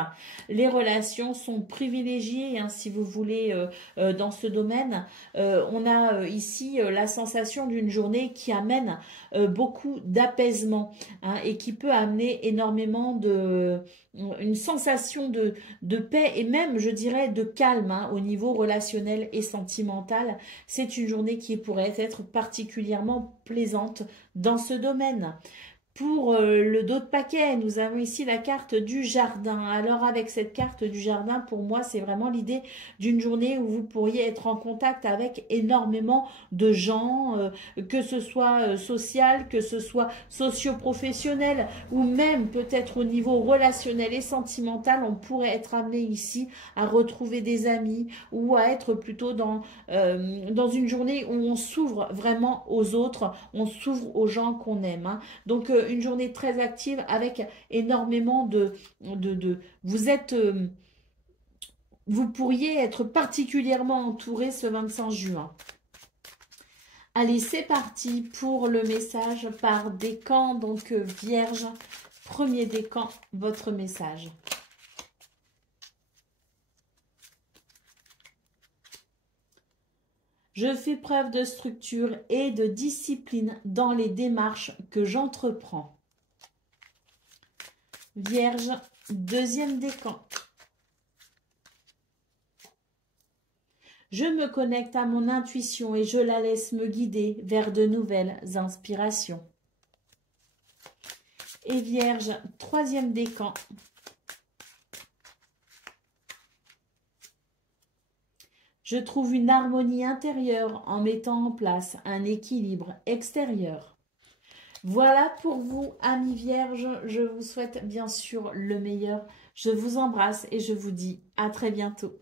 Les relations sont privilégiées, hein, si vous voulez, dans ce domaine. On a ici la sensation d'une journée qui amène beaucoup d'apaisement hein, et qui peut amener énormément une sensation de paix et même, je dirais, de calme hein, au niveau relationnel et sentimental. C'est une journée qui pourrait être particulièrement plaisante dans ce domaine. Pour le dos de paquet, nous avons ici la carte du jardin. Alors avec cette carte du jardin, pour moi, c'est vraiment l'idée d'une journée où vous pourriez être en contact avec énormément de gens, que ce soit social, que ce soit socio-professionnel, ou même peut-être au niveau relationnel et sentimental, on pourrait être amené ici à retrouver des amis ou à être plutôt dans une journée où on s'ouvre vraiment aux autres, on s'ouvre aux gens qu'on aime, hein. Donc, une journée très active avec énormément vous êtes, vous pourriez être particulièrement entouré ce 25 juin. Allez, c'est parti pour le message par décan. Donc, Vierge, premier décan, votre message. Je fais preuve de structure et de discipline dans les démarches que j'entreprends. Vierge, deuxième décan. Je me connecte à mon intuition et je la laisse me guider vers de nouvelles inspirations. Et Vierge, troisième décan. Je trouve une harmonie intérieure en mettant en place un équilibre extérieur. Voilà pour vous, amis vierges. Je vous souhaite bien sûr le meilleur. Je vous embrasse et je vous dis à très bientôt.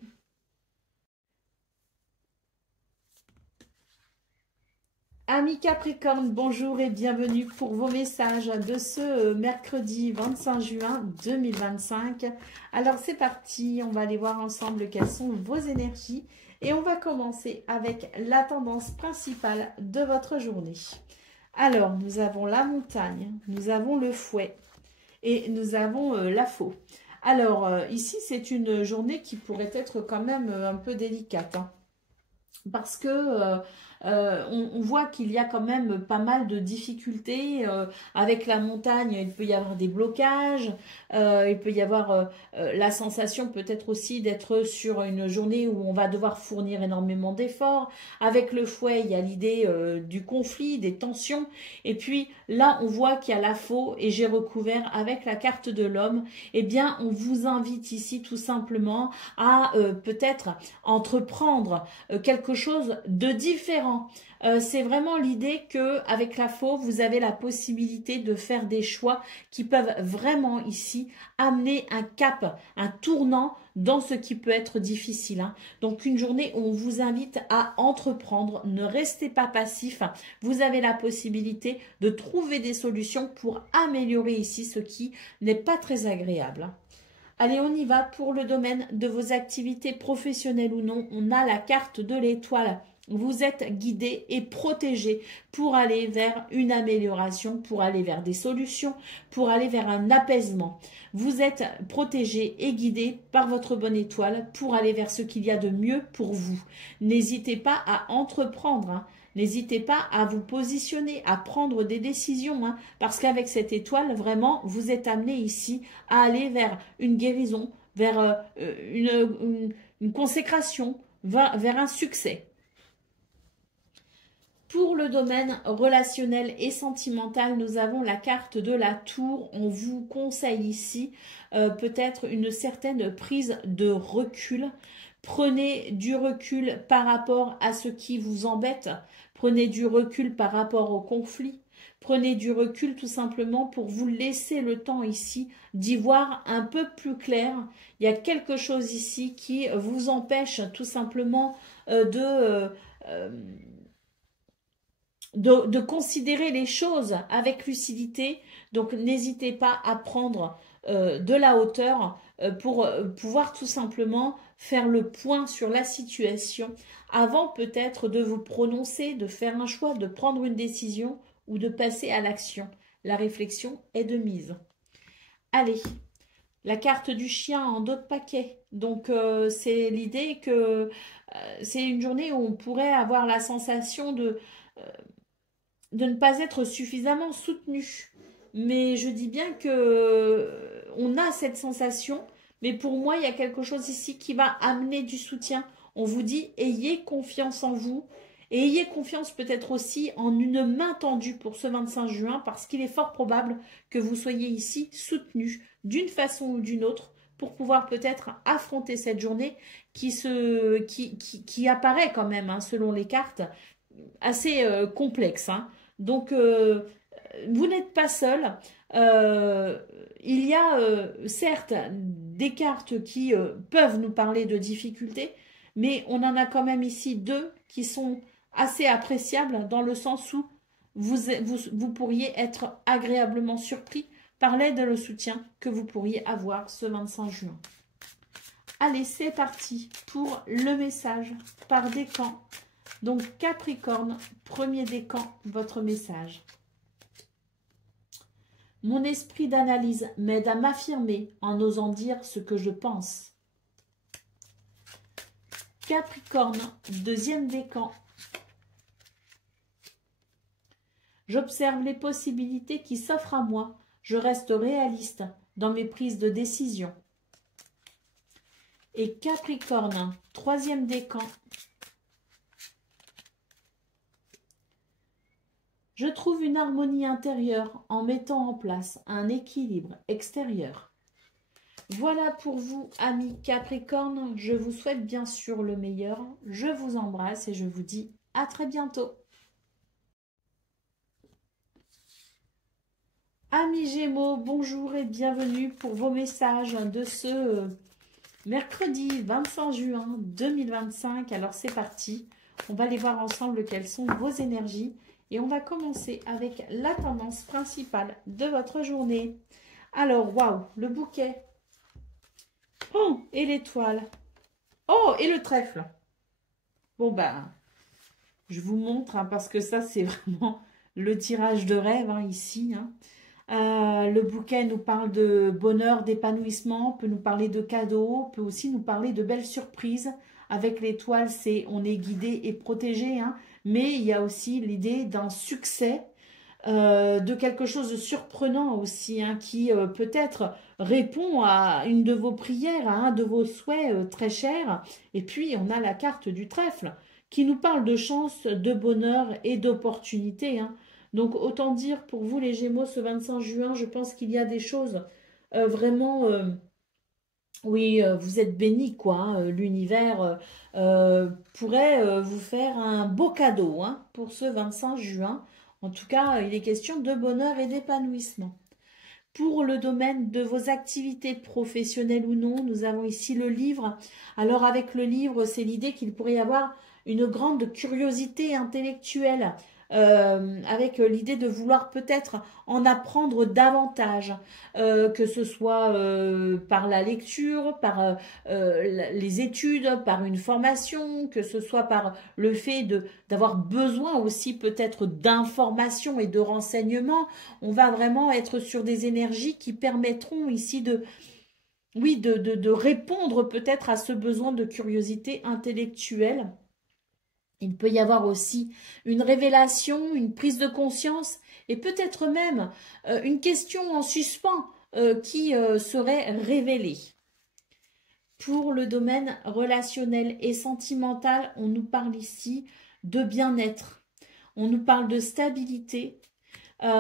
Amis Capricorne, bonjour et bienvenue pour vos messages de ce mercredi 25 juin 2025. Alors c'est parti, on va aller voir ensemble quelles sont vos énergies. Et on va commencer avec la tendance principale de votre journée. Alors, nous avons la montagne, nous avons le fouet et nous avons la faux. Alors, ici, c'est une journée qui pourrait être quand même un peu délicate, hein, parce que on voit qu'il y a quand même pas mal de difficultés. Avec la montagne, il peut y avoir des blocages, il peut y avoir la sensation peut-être aussi d'être sur une journée où on va devoir fournir énormément d'efforts. Avec le fouet, il y a l'idée du conflit, des tensions. Et puis là, on voit qu'il y a la faux et j'ai recouvert avec la carte de l'homme. Eh bien, on vous invite ici tout simplement à peut-être entreprendre quelque chose de différent. C'est vraiment l'idée que avec la faux, vous avez la possibilité de faire des choix qui peuvent vraiment ici amener un cap, un tournant dans ce qui peut être difficile, hein. Donc une journée où on vous invite à entreprendre, ne restez pas passif. Vous avez la possibilité de trouver des solutions pour améliorer ici ce qui n'est pas très agréable. Allez, on y va pour le domaine de vos activités professionnelles ou non. On a la carte de l'étoile. Vous êtes guidé et protégé pour aller vers une amélioration, pour aller vers des solutions, pour aller vers un apaisement. Vous êtes protégé et guidé par votre bonne étoile pour aller vers ce qu'il y a de mieux pour vous. N'hésitez pas à entreprendre, hein. N'hésitez pas à vous positionner, à prendre des décisions, hein, parce qu'avec cette étoile, vraiment, vous êtes amené ici à aller vers une guérison, vers une consécration, vers un succès. Pour le domaine relationnel et sentimental, nous avons la carte de la tour. On vous conseille ici peut-être une certaine prise de recul. Prenez du recul par rapport à ce qui vous embête. Prenez du recul par rapport au conflit. Prenez du recul tout simplement pour vous laisser le temps ici d'y voir un peu plus clair. Il y a quelque chose ici qui vous empêche tout simplement de considérer les choses avec lucidité. Donc n'hésitez pas à prendre de la hauteur pour pouvoir tout simplement faire le point sur la situation avant peut-être de vous prononcer, de faire un choix, de prendre une décision ou de passer à l'action. La réflexion est de mise. Allez, la carte du chien en dos de paquet. Donc c'est l'idée que c'est une journée où on pourrait avoir la sensation de ne pas être suffisamment soutenu. Mais je dis bien que on a cette sensation, mais pour moi, il y a quelque chose ici qui va amener du soutien. On vous dit, ayez confiance en vous Et ayez confiance peut-être aussi en une main tendue pour ce 25 juin, parce qu'il est fort probable que vous soyez ici soutenu d'une façon ou d'une autre pour pouvoir peut-être affronter cette journée qui apparaît quand même, hein, selon les cartes, assez complexe. Hein. Donc, vous n'êtes pas seul. Euh, il y a certes des cartes qui peuvent nous parler de difficultés, mais on en a quand même ici deux qui sont assez appréciables dans le sens où vous pourriez être agréablement surpris par l'aide et le soutien que vous pourriez avoir ce 25 juin. Allez, c'est parti pour le message par décan. Donc Capricorne, premier décan, votre message. Mon esprit d'analyse m'aide à m'affirmer en osant dire ce que je pense. Capricorne, deuxième décan. J'observe les possibilités qui s'offrent à moi. Je reste réaliste dans mes prises de décision. Et Capricorne, troisième décan. Je trouve une harmonie intérieure en mettant en place un équilibre extérieur. Voilà pour vous, amis Capricorne. Je vous souhaite bien sûr le meilleur. Je vous embrasse et je vous dis à très bientôt. Amis Gémeaux, bonjour et bienvenue pour vos messages de ce mercredi 25 juin 2025. Alors c'est parti. On va aller voir ensemble quelles sont vos énergies. Et on va commencer avec la tendance principale de votre journée. Alors, waouh, le bouquet. Oh, et l'étoile. Oh, et le trèfle. Bon, ben, je vous montre, hein, parce que ça, c'est vraiment le tirage de rêve, hein, ici. Hein. Le bouquet nous parle de bonheur, d'épanouissement, peut nous parler de cadeaux, peut aussi nous parler de belles surprises. Avec l'étoile, c'est on est guidé et protégé, hein, mais il y a aussi l'idée d'un succès, de quelque chose de surprenant aussi, hein, qui peut-être répond à une de vos prières, à un de vos souhaits très chers. Et puis, on a la carte du trèfle qui nous parle de chance, de bonheur et d'opportunité. Hein. Donc, autant dire pour vous les Gémeaux, ce 25 juin, je pense qu'il y a des choses vraiment... oui, vous êtes bénis, quoi. Hein. L'univers pourrait vous faire un beau cadeau, hein, pour ce 25 juin. En tout cas, il est question de bonheur et d'épanouissement. Pour le domaine de vos activités professionnelles ou non, nous avons ici le livre. Alors avec le livre, c'est l'idée qu'il pourrait y avoir une grande curiosité intellectuelle, avec l'idée de vouloir peut-être en apprendre davantage, que ce soit par la lecture, par les études, par une formation, que ce soit par le fait d'avoir besoin aussi peut-être d'informations et de renseignements. On va vraiment être sur des énergies qui permettront ici oui, de répondre peut-être à ce besoin de curiosité intellectuelle. Il peut y avoir aussi une révélation, une prise de conscience et peut-être même une question en suspens qui serait révélée. Pour le domaine relationnel et sentimental, on nous parle ici de bien-être. On nous parle de stabilité.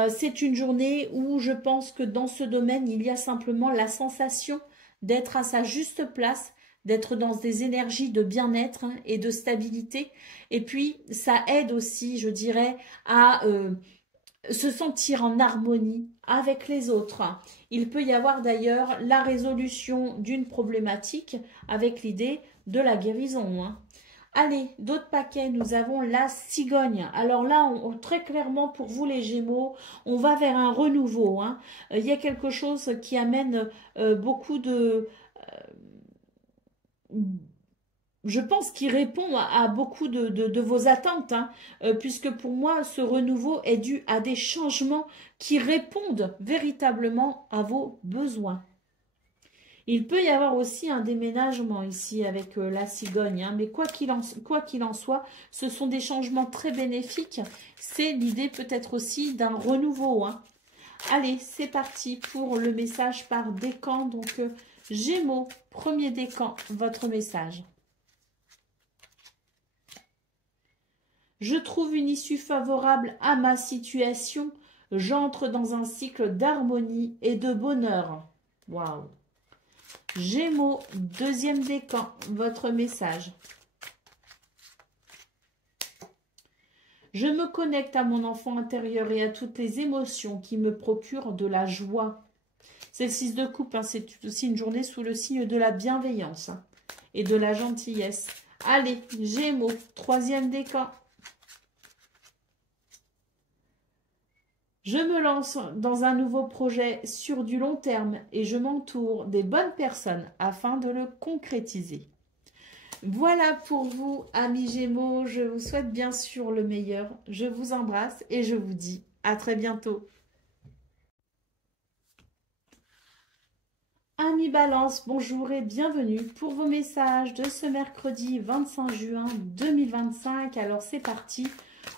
C'est une journée où je pense que dans ce domaine, il y a simplement la sensation d'être à sa juste place, d'être dans des énergies de bien-être et de stabilité. Et puis, ça aide aussi, je dirais, à se sentir en harmonie avec les autres. Il peut y avoir d'ailleurs la résolution d'une problématique avec l'idée de la guérison. Hein. Allez, d'autres paquets, nous avons la cigogne. Alors là, très clairement pour vous les Gémeaux, on va vers un renouveau. Hein. Il y a quelque chose qui amène beaucoup de... je pense qu'il répond à beaucoup de vos attentes, hein, puisque pour moi, ce renouveau est dû à des changements qui répondent véritablement à vos besoins. Il peut y avoir aussi un déménagement ici avec la cigogne, hein, mais quoi qu'il en soit, ce sont des changements très bénéfiques. C'est l'idée peut-être aussi d'un renouveau. Hein. Allez, c'est parti pour le message par décan. Donc, Gémeaux, premier décan, votre message. Je trouve une issue favorable à ma situation. J'entre dans un cycle d'harmonie et de bonheur. Waouh. Gémeaux, deuxième décan, votre message. Je me connecte à mon enfant intérieur et à toutes les émotions qui me procurent de la joie. C'est le 6 de coupe, hein, c'est aussi une journée sous le signe de la bienveillance hein, et de la gentillesse. Allez, Gémeaux, troisième décan. Je me lance dans un nouveau projet sur du long terme et je m'entoure des bonnes personnes afin de le concrétiser. Voilà pour vous, amis Gémeaux. Je vous souhaite bien sûr le meilleur. Je vous embrasse et je vous dis à très bientôt. Amis Balance, bonjour et bienvenue pour vos messages de ce mercredi 25 juin 2025. Alors c'est parti,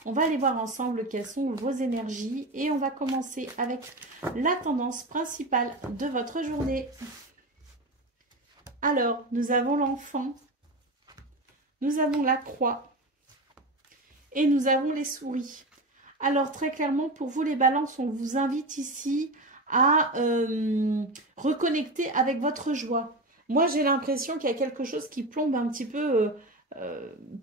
on va aller voir ensemble quelles sont vos énergies et on va commencer avec la tendance principale de votre journée. Alors, nous avons l'enfant, nous avons la croix et nous avons les souris. Alors très clairement pour vous les balances, on vous invite ici à reconnecter avec votre joie. Moi j'ai l'impression qu'il y a quelque chose qui plombe un petit peu,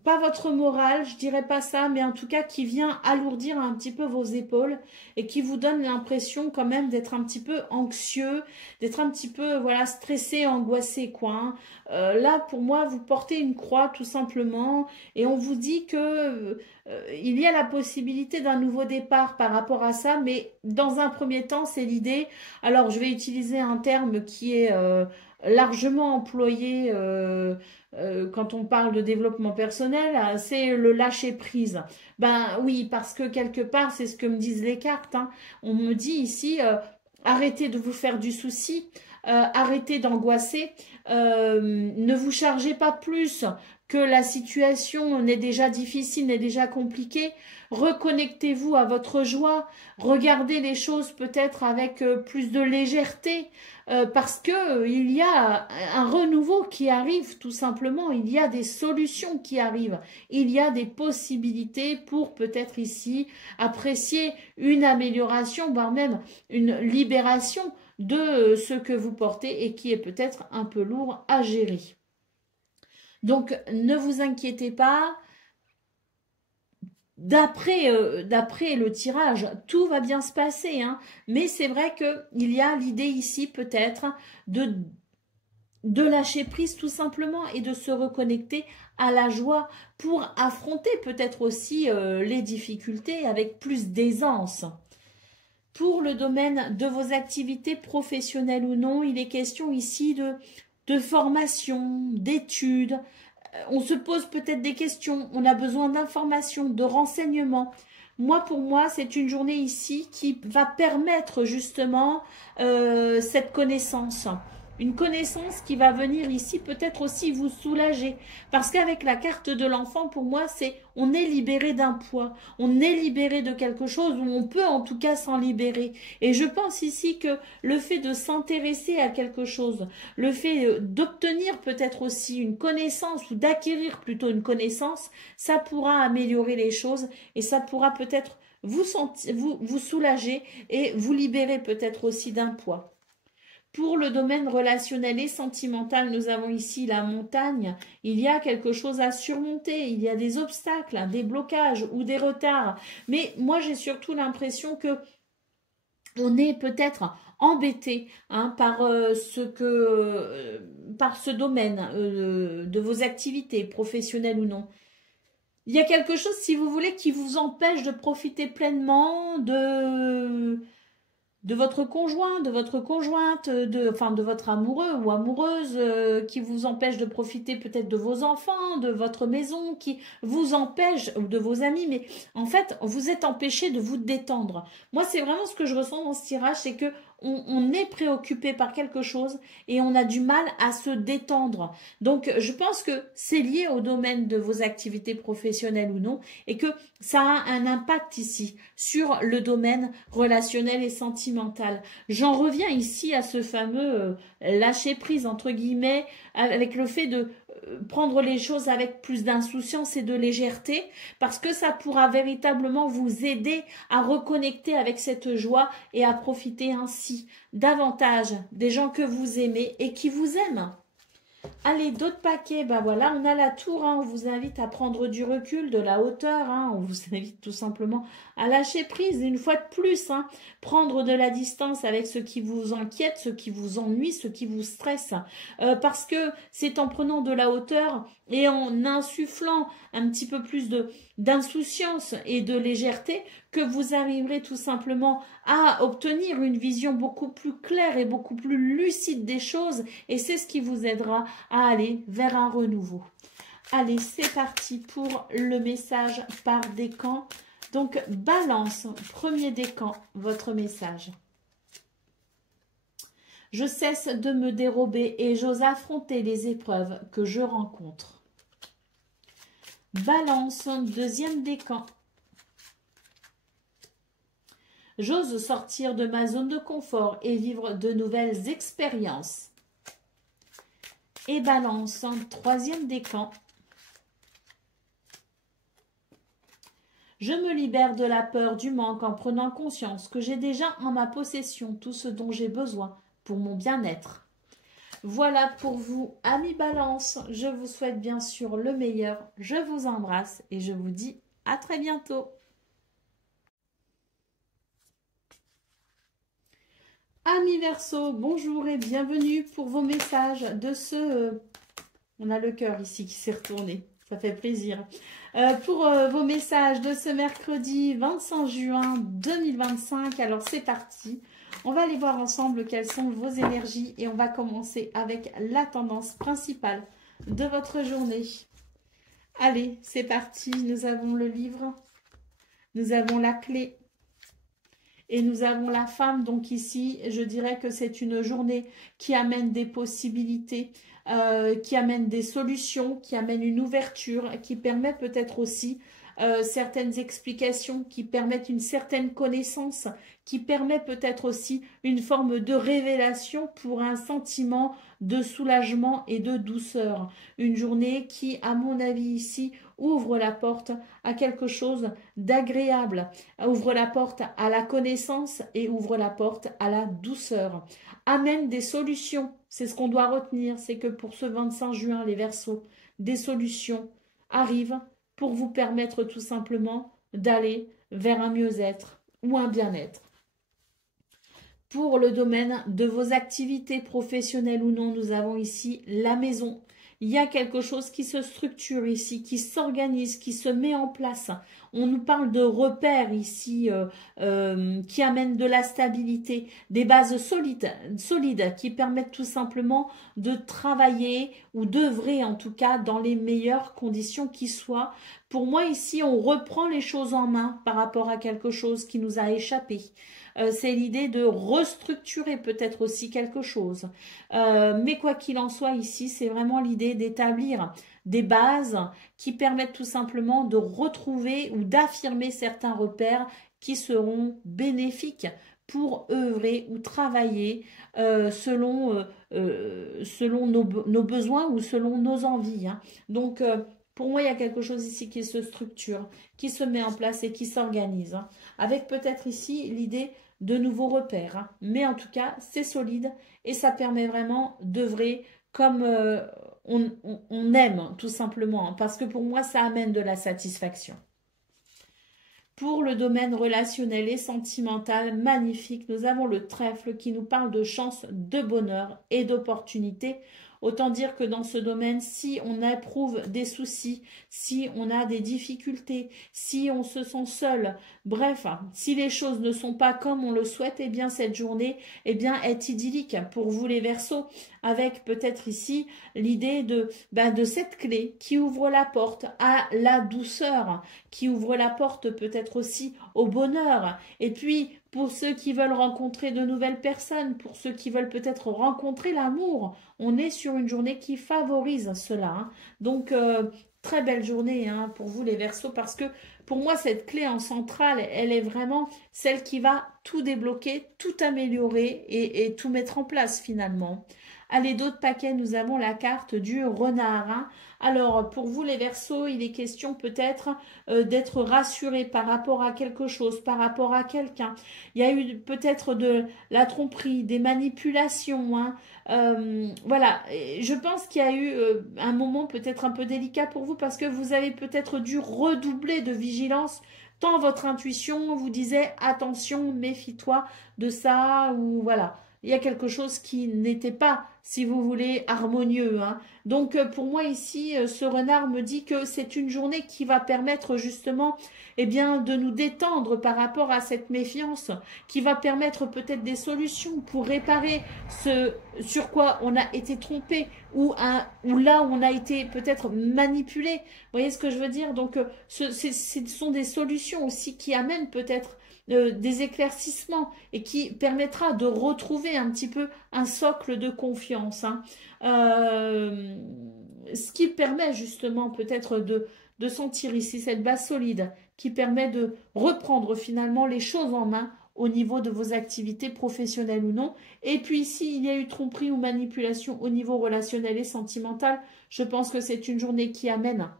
pas votre morale, je dirais pas ça, mais en tout cas qui vient alourdir un petit peu vos épaules et qui vous donne l'impression quand même d'être un petit peu anxieux, d'être un petit peu voilà stressé, angoissé quoi. Hein. Là pour moi vous portez une croix tout simplement et on vous dit que il y a la possibilité d'un nouveau départ par rapport à ça, mais dans un premier temps c'est l'idée. Alors je vais utiliser un terme qui est largement employé quand on parle de développement personnel, c'est le lâcher prise. Ben oui, parce que quelque part, c'est ce que me disent les cartes. Hein. On me dit ici, arrêtez de vous faire du souci, arrêtez d'angoisser, ne vous chargez pas plus que la situation n'est déjà difficile, n'est déjà compliquée. Reconnectez-vous à votre joie, regardez les choses peut-être avec plus de légèreté, parce que il y a un renouveau qui arrive tout simplement, il y a des solutions qui arrivent, il y a des possibilités pour peut-être ici apprécier une amélioration, voire même une libération de ce que vous portez et qui est peut-être un peu lourd à gérer. Donc ne vous inquiétez pas. D'après le tirage, tout va bien se passer, hein, mais c'est vrai qu'il y a l'idée ici peut-être de lâcher prise tout simplement et de se reconnecter à la joie pour affronter peut-être aussi les difficultés avec plus d'aisance. Pour le domaine de vos activités professionnelles ou non, il est question ici de formation, d'études. On se pose peut-être des questions, on a besoin d'informations, de renseignements. Moi, pour moi, c'est une journée ici qui va permettre justement cette connaissance. Une connaissance qui va venir ici peut-être aussi vous soulager. Parce qu'avec la carte de l'enfant, pour moi, c'est on est libéré d'un poids. On est libéré de quelque chose où on peut en tout cas s'en libérer. Et je pense ici que le fait de s'intéresser à quelque chose, le fait d'obtenir peut-être aussi une connaissance ou d'acquérir plutôt une connaissance, ça pourra améliorer les choses et ça pourra peut-être vous soulager et vous libérer peut-être aussi d'un poids. Pour le domaine relationnel et sentimental, nous avons ici la montagne. Il y a quelque chose à surmonter, il y a des obstacles, des blocages ou des retards. Mais moi, j'ai surtout l'impression que on est peut-être embêté hein, par ce domaine de vos activités professionnelles ou non. Il y a quelque chose, si vous voulez, qui vous empêche de profiter pleinement de votre conjoint, de votre conjointe, de votre amoureux ou amoureuse qui vous empêche de profiter peut-être de vos enfants, de votre maison, qui vous empêche, ou de vos amis, mais en fait, vous êtes empêché de vous détendre. Moi, c'est vraiment ce que je ressens dans ce tirage, c'est que on est préoccupé par quelque chose et on a du mal à se détendre. Donc, je pense que c'est lié au domaine de vos activités professionnelles ou non et que ça a un impact ici sur le domaine relationnel et sentimental. J'en reviens ici à ce fameux lâcher prise, entre guillemets, avec le fait de prendre les choses avec plus d'insouciance et de légèreté, parce que ça pourra véritablement vous aider à reconnecter avec cette joie et à profiter ainsi davantage des gens que vous aimez et qui vous aiment. Allez, d'autres paquets, ben voilà, on a la tour, hein, on vous invite à prendre du recul, de la hauteur, hein, on vous invite tout simplement à lâcher prise, une fois de plus, hein, prendre de la distance avec ce qui vous inquiète, ce qui vous ennuie, ce qui vous stresse, parce que c'est en prenant de la hauteur et en insufflant un petit peu plus d'insouciance et de légèreté que vous arriverez tout simplement à obtenir une vision beaucoup plus claire et beaucoup plus lucide des choses, et c'est ce qui vous aidera à aller vers un renouveau. Allez, c'est parti pour le message par décan. Donc, Balance, premier décan, votre message. Je cesse de me dérober et j'ose affronter les épreuves que je rencontre. Balance, deuxième décan. J'ose sortir de ma zone de confort et vivre de nouvelles expériences. Et Balance, troisième décan. Je me libère de la peur du manque en prenant conscience que j'ai déjà en ma possession tout ce dont j'ai besoin pour mon bien-être. Voilà pour vous, amis Balance. Je vous souhaite bien sûr le meilleur. Je vous embrasse et je vous dis à très bientôt. Amis Verseau, bonjour et bienvenue pour vos messages de ce... on a le cœur ici qui s'est retourné, ça fait plaisir. Pour vos messages de ce mercredi 25 juin 2025, alors c'est parti. On va aller voir ensemble quelles sont vos énergies et on va commencer avec la tendance principale de votre journée. Allez, c'est parti, nous avons le livre, nous avons la clé. Et nous avons la femme, donc ici, je dirais que c'est une journée qui amène des possibilités, qui amène des solutions, qui amène une ouverture, qui permet peut-être aussi certaines explications, qui permettent une certaine connaissance, qui permet peut-être aussi une forme de révélation pour un sentiment de soulagement et de douceur. Une journée qui, à mon avis ici, ouvre la porte à quelque chose d'agréable, ouvre la porte à la connaissance et ouvre la porte à la douceur. Amène des solutions, c'est ce qu'on doit retenir, c'est que pour ce 25 juin, les Verseaux, des solutions arrivent pour vous permettre tout simplement d'aller vers un mieux-être ou un bien-être. Pour le domaine de vos activités professionnelles ou non, nous avons ici la maison. Il y a quelque chose qui se structure ici, qui s'organise, qui se met en place. On nous parle de repères ici qui amènent de la stabilité, des bases solides qui permettent tout simplement de travailler ou d'œuvrer en tout cas dans les meilleures conditions qui soient. Pour moi ici, on reprend les choses en main par rapport à quelque chose qui nous a échappé. C'est l'idée de restructurer peut-être aussi quelque chose. Mais quoi qu'il en soit ici, c'est vraiment l'idée d'établir des bases qui permettent tout simplement de retrouver ou d'affirmer certains repères qui seront bénéfiques pour œuvrer ou travailler selon nos besoins ou selon nos envies. Hein. Donc, pour moi, il y a quelque chose ici qui se structure, qui se met en place et qui s'organise. Hein. Avec peut-être ici l'idée de nouveaux repères. Hein. Mais en tout cas, c'est solide et ça permet vraiment d'œuvrer comme on aime, tout simplement. Hein, parce que pour moi, ça amène de la satisfaction. Pour le domaine relationnel et sentimental, magnifique, nous avons le trèfle qui nous parle de chance, de bonheur et d'opportunité. Autant dire que dans ce domaine, si on éprouve des soucis, si on a des difficultés, si on se sent seul, bref, si les choses ne sont pas comme on le souhaite, eh bien cette journée est idyllique pour vous les Verseaux, avec peut-être ici l'idée de cette clé qui ouvre la porte à la douceur, qui ouvre la porte peut-être aussi au bonheur. Et puis, pour ceux qui veulent rencontrer de nouvelles personnes, pour ceux qui veulent peut-être rencontrer l'amour, on est sur une journée qui favorise cela. Hein. Donc, très belle journée hein, pour vous les Verseaux, parce que pour moi, cette clé en centrale, elle est vraiment celle qui va tout débloquer, tout améliorer et tout mettre en place finalement. Allez, d'autres paquets, nous avons la carte du renard, hein. Alors, pour vous les Verseaux, il est question peut-être d'être rassuré par rapport à quelque chose, par rapport à quelqu'un. Il y a eu peut-être de la tromperie, des manipulations, hein. Voilà, et je pense qu'il y a eu un moment peut-être un peu délicat pour vous parce que vous avez peut-être dû redoubler de vigilance tant votre intuition vous disait attention, méfie-toi de ça ou voilà. Il y a quelque chose qui n'était pas, si vous voulez, harmonieux, hein. Donc pour moi ici, ce renard me dit que c'est une journée qui va permettre justement eh bien, de nous détendre par rapport à cette méfiance, qui va permettre peut-être des solutions pour réparer ce sur quoi on a été trompé ou là où on a été peut-être manipulé. Vous voyez ce que je veux dire? Donc ce sont des solutions aussi qui amènent peut-être des éclaircissements et qui permettra de retrouver un petit peu un socle de confiance, hein. Ce qui permet justement peut-être de sentir ici cette base solide qui permet de reprendre finalement les choses en main au niveau de vos activités professionnelles ou non. Et puis ici, il y a eu tromperie ou manipulation au niveau relationnel et sentimental. Je pense que c'est une journée qui amène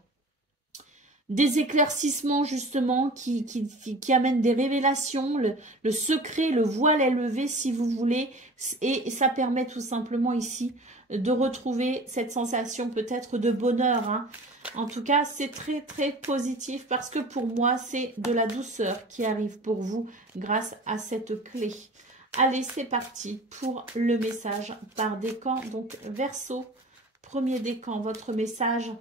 des éclaircissements justement qui amènent des révélations, le secret, le voile est levé si vous voulez, et ça permet tout simplement ici de retrouver cette sensation peut-être de bonheur, hein. En tout cas, c'est très très positif parce que pour moi, c'est de la douceur qui arrive pour vous grâce à cette clé. Allez, c'est parti pour le message par décan. Donc, Verseau, premier décan, votre message.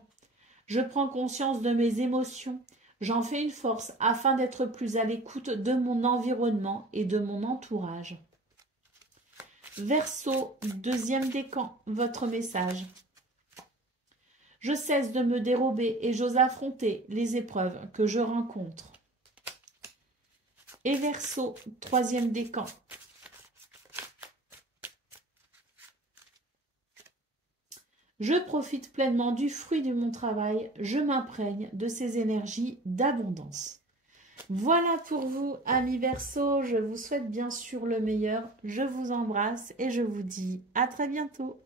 Je prends conscience de mes émotions. J'en fais une force afin d'être plus à l'écoute de mon environnement et de mon entourage. Verseau, deuxième décan, votre message. Je cesse de me dérober et j'ose affronter les épreuves que je rencontre. Et Verseau, troisième décan. Je profite pleinement du fruit de mon travail, je m'imprègne de ces énergies d'abondance. Voilà pour vous, amis Verseaux, je vous souhaite bien sûr le meilleur, je vous embrasse et je vous dis à très bientôt.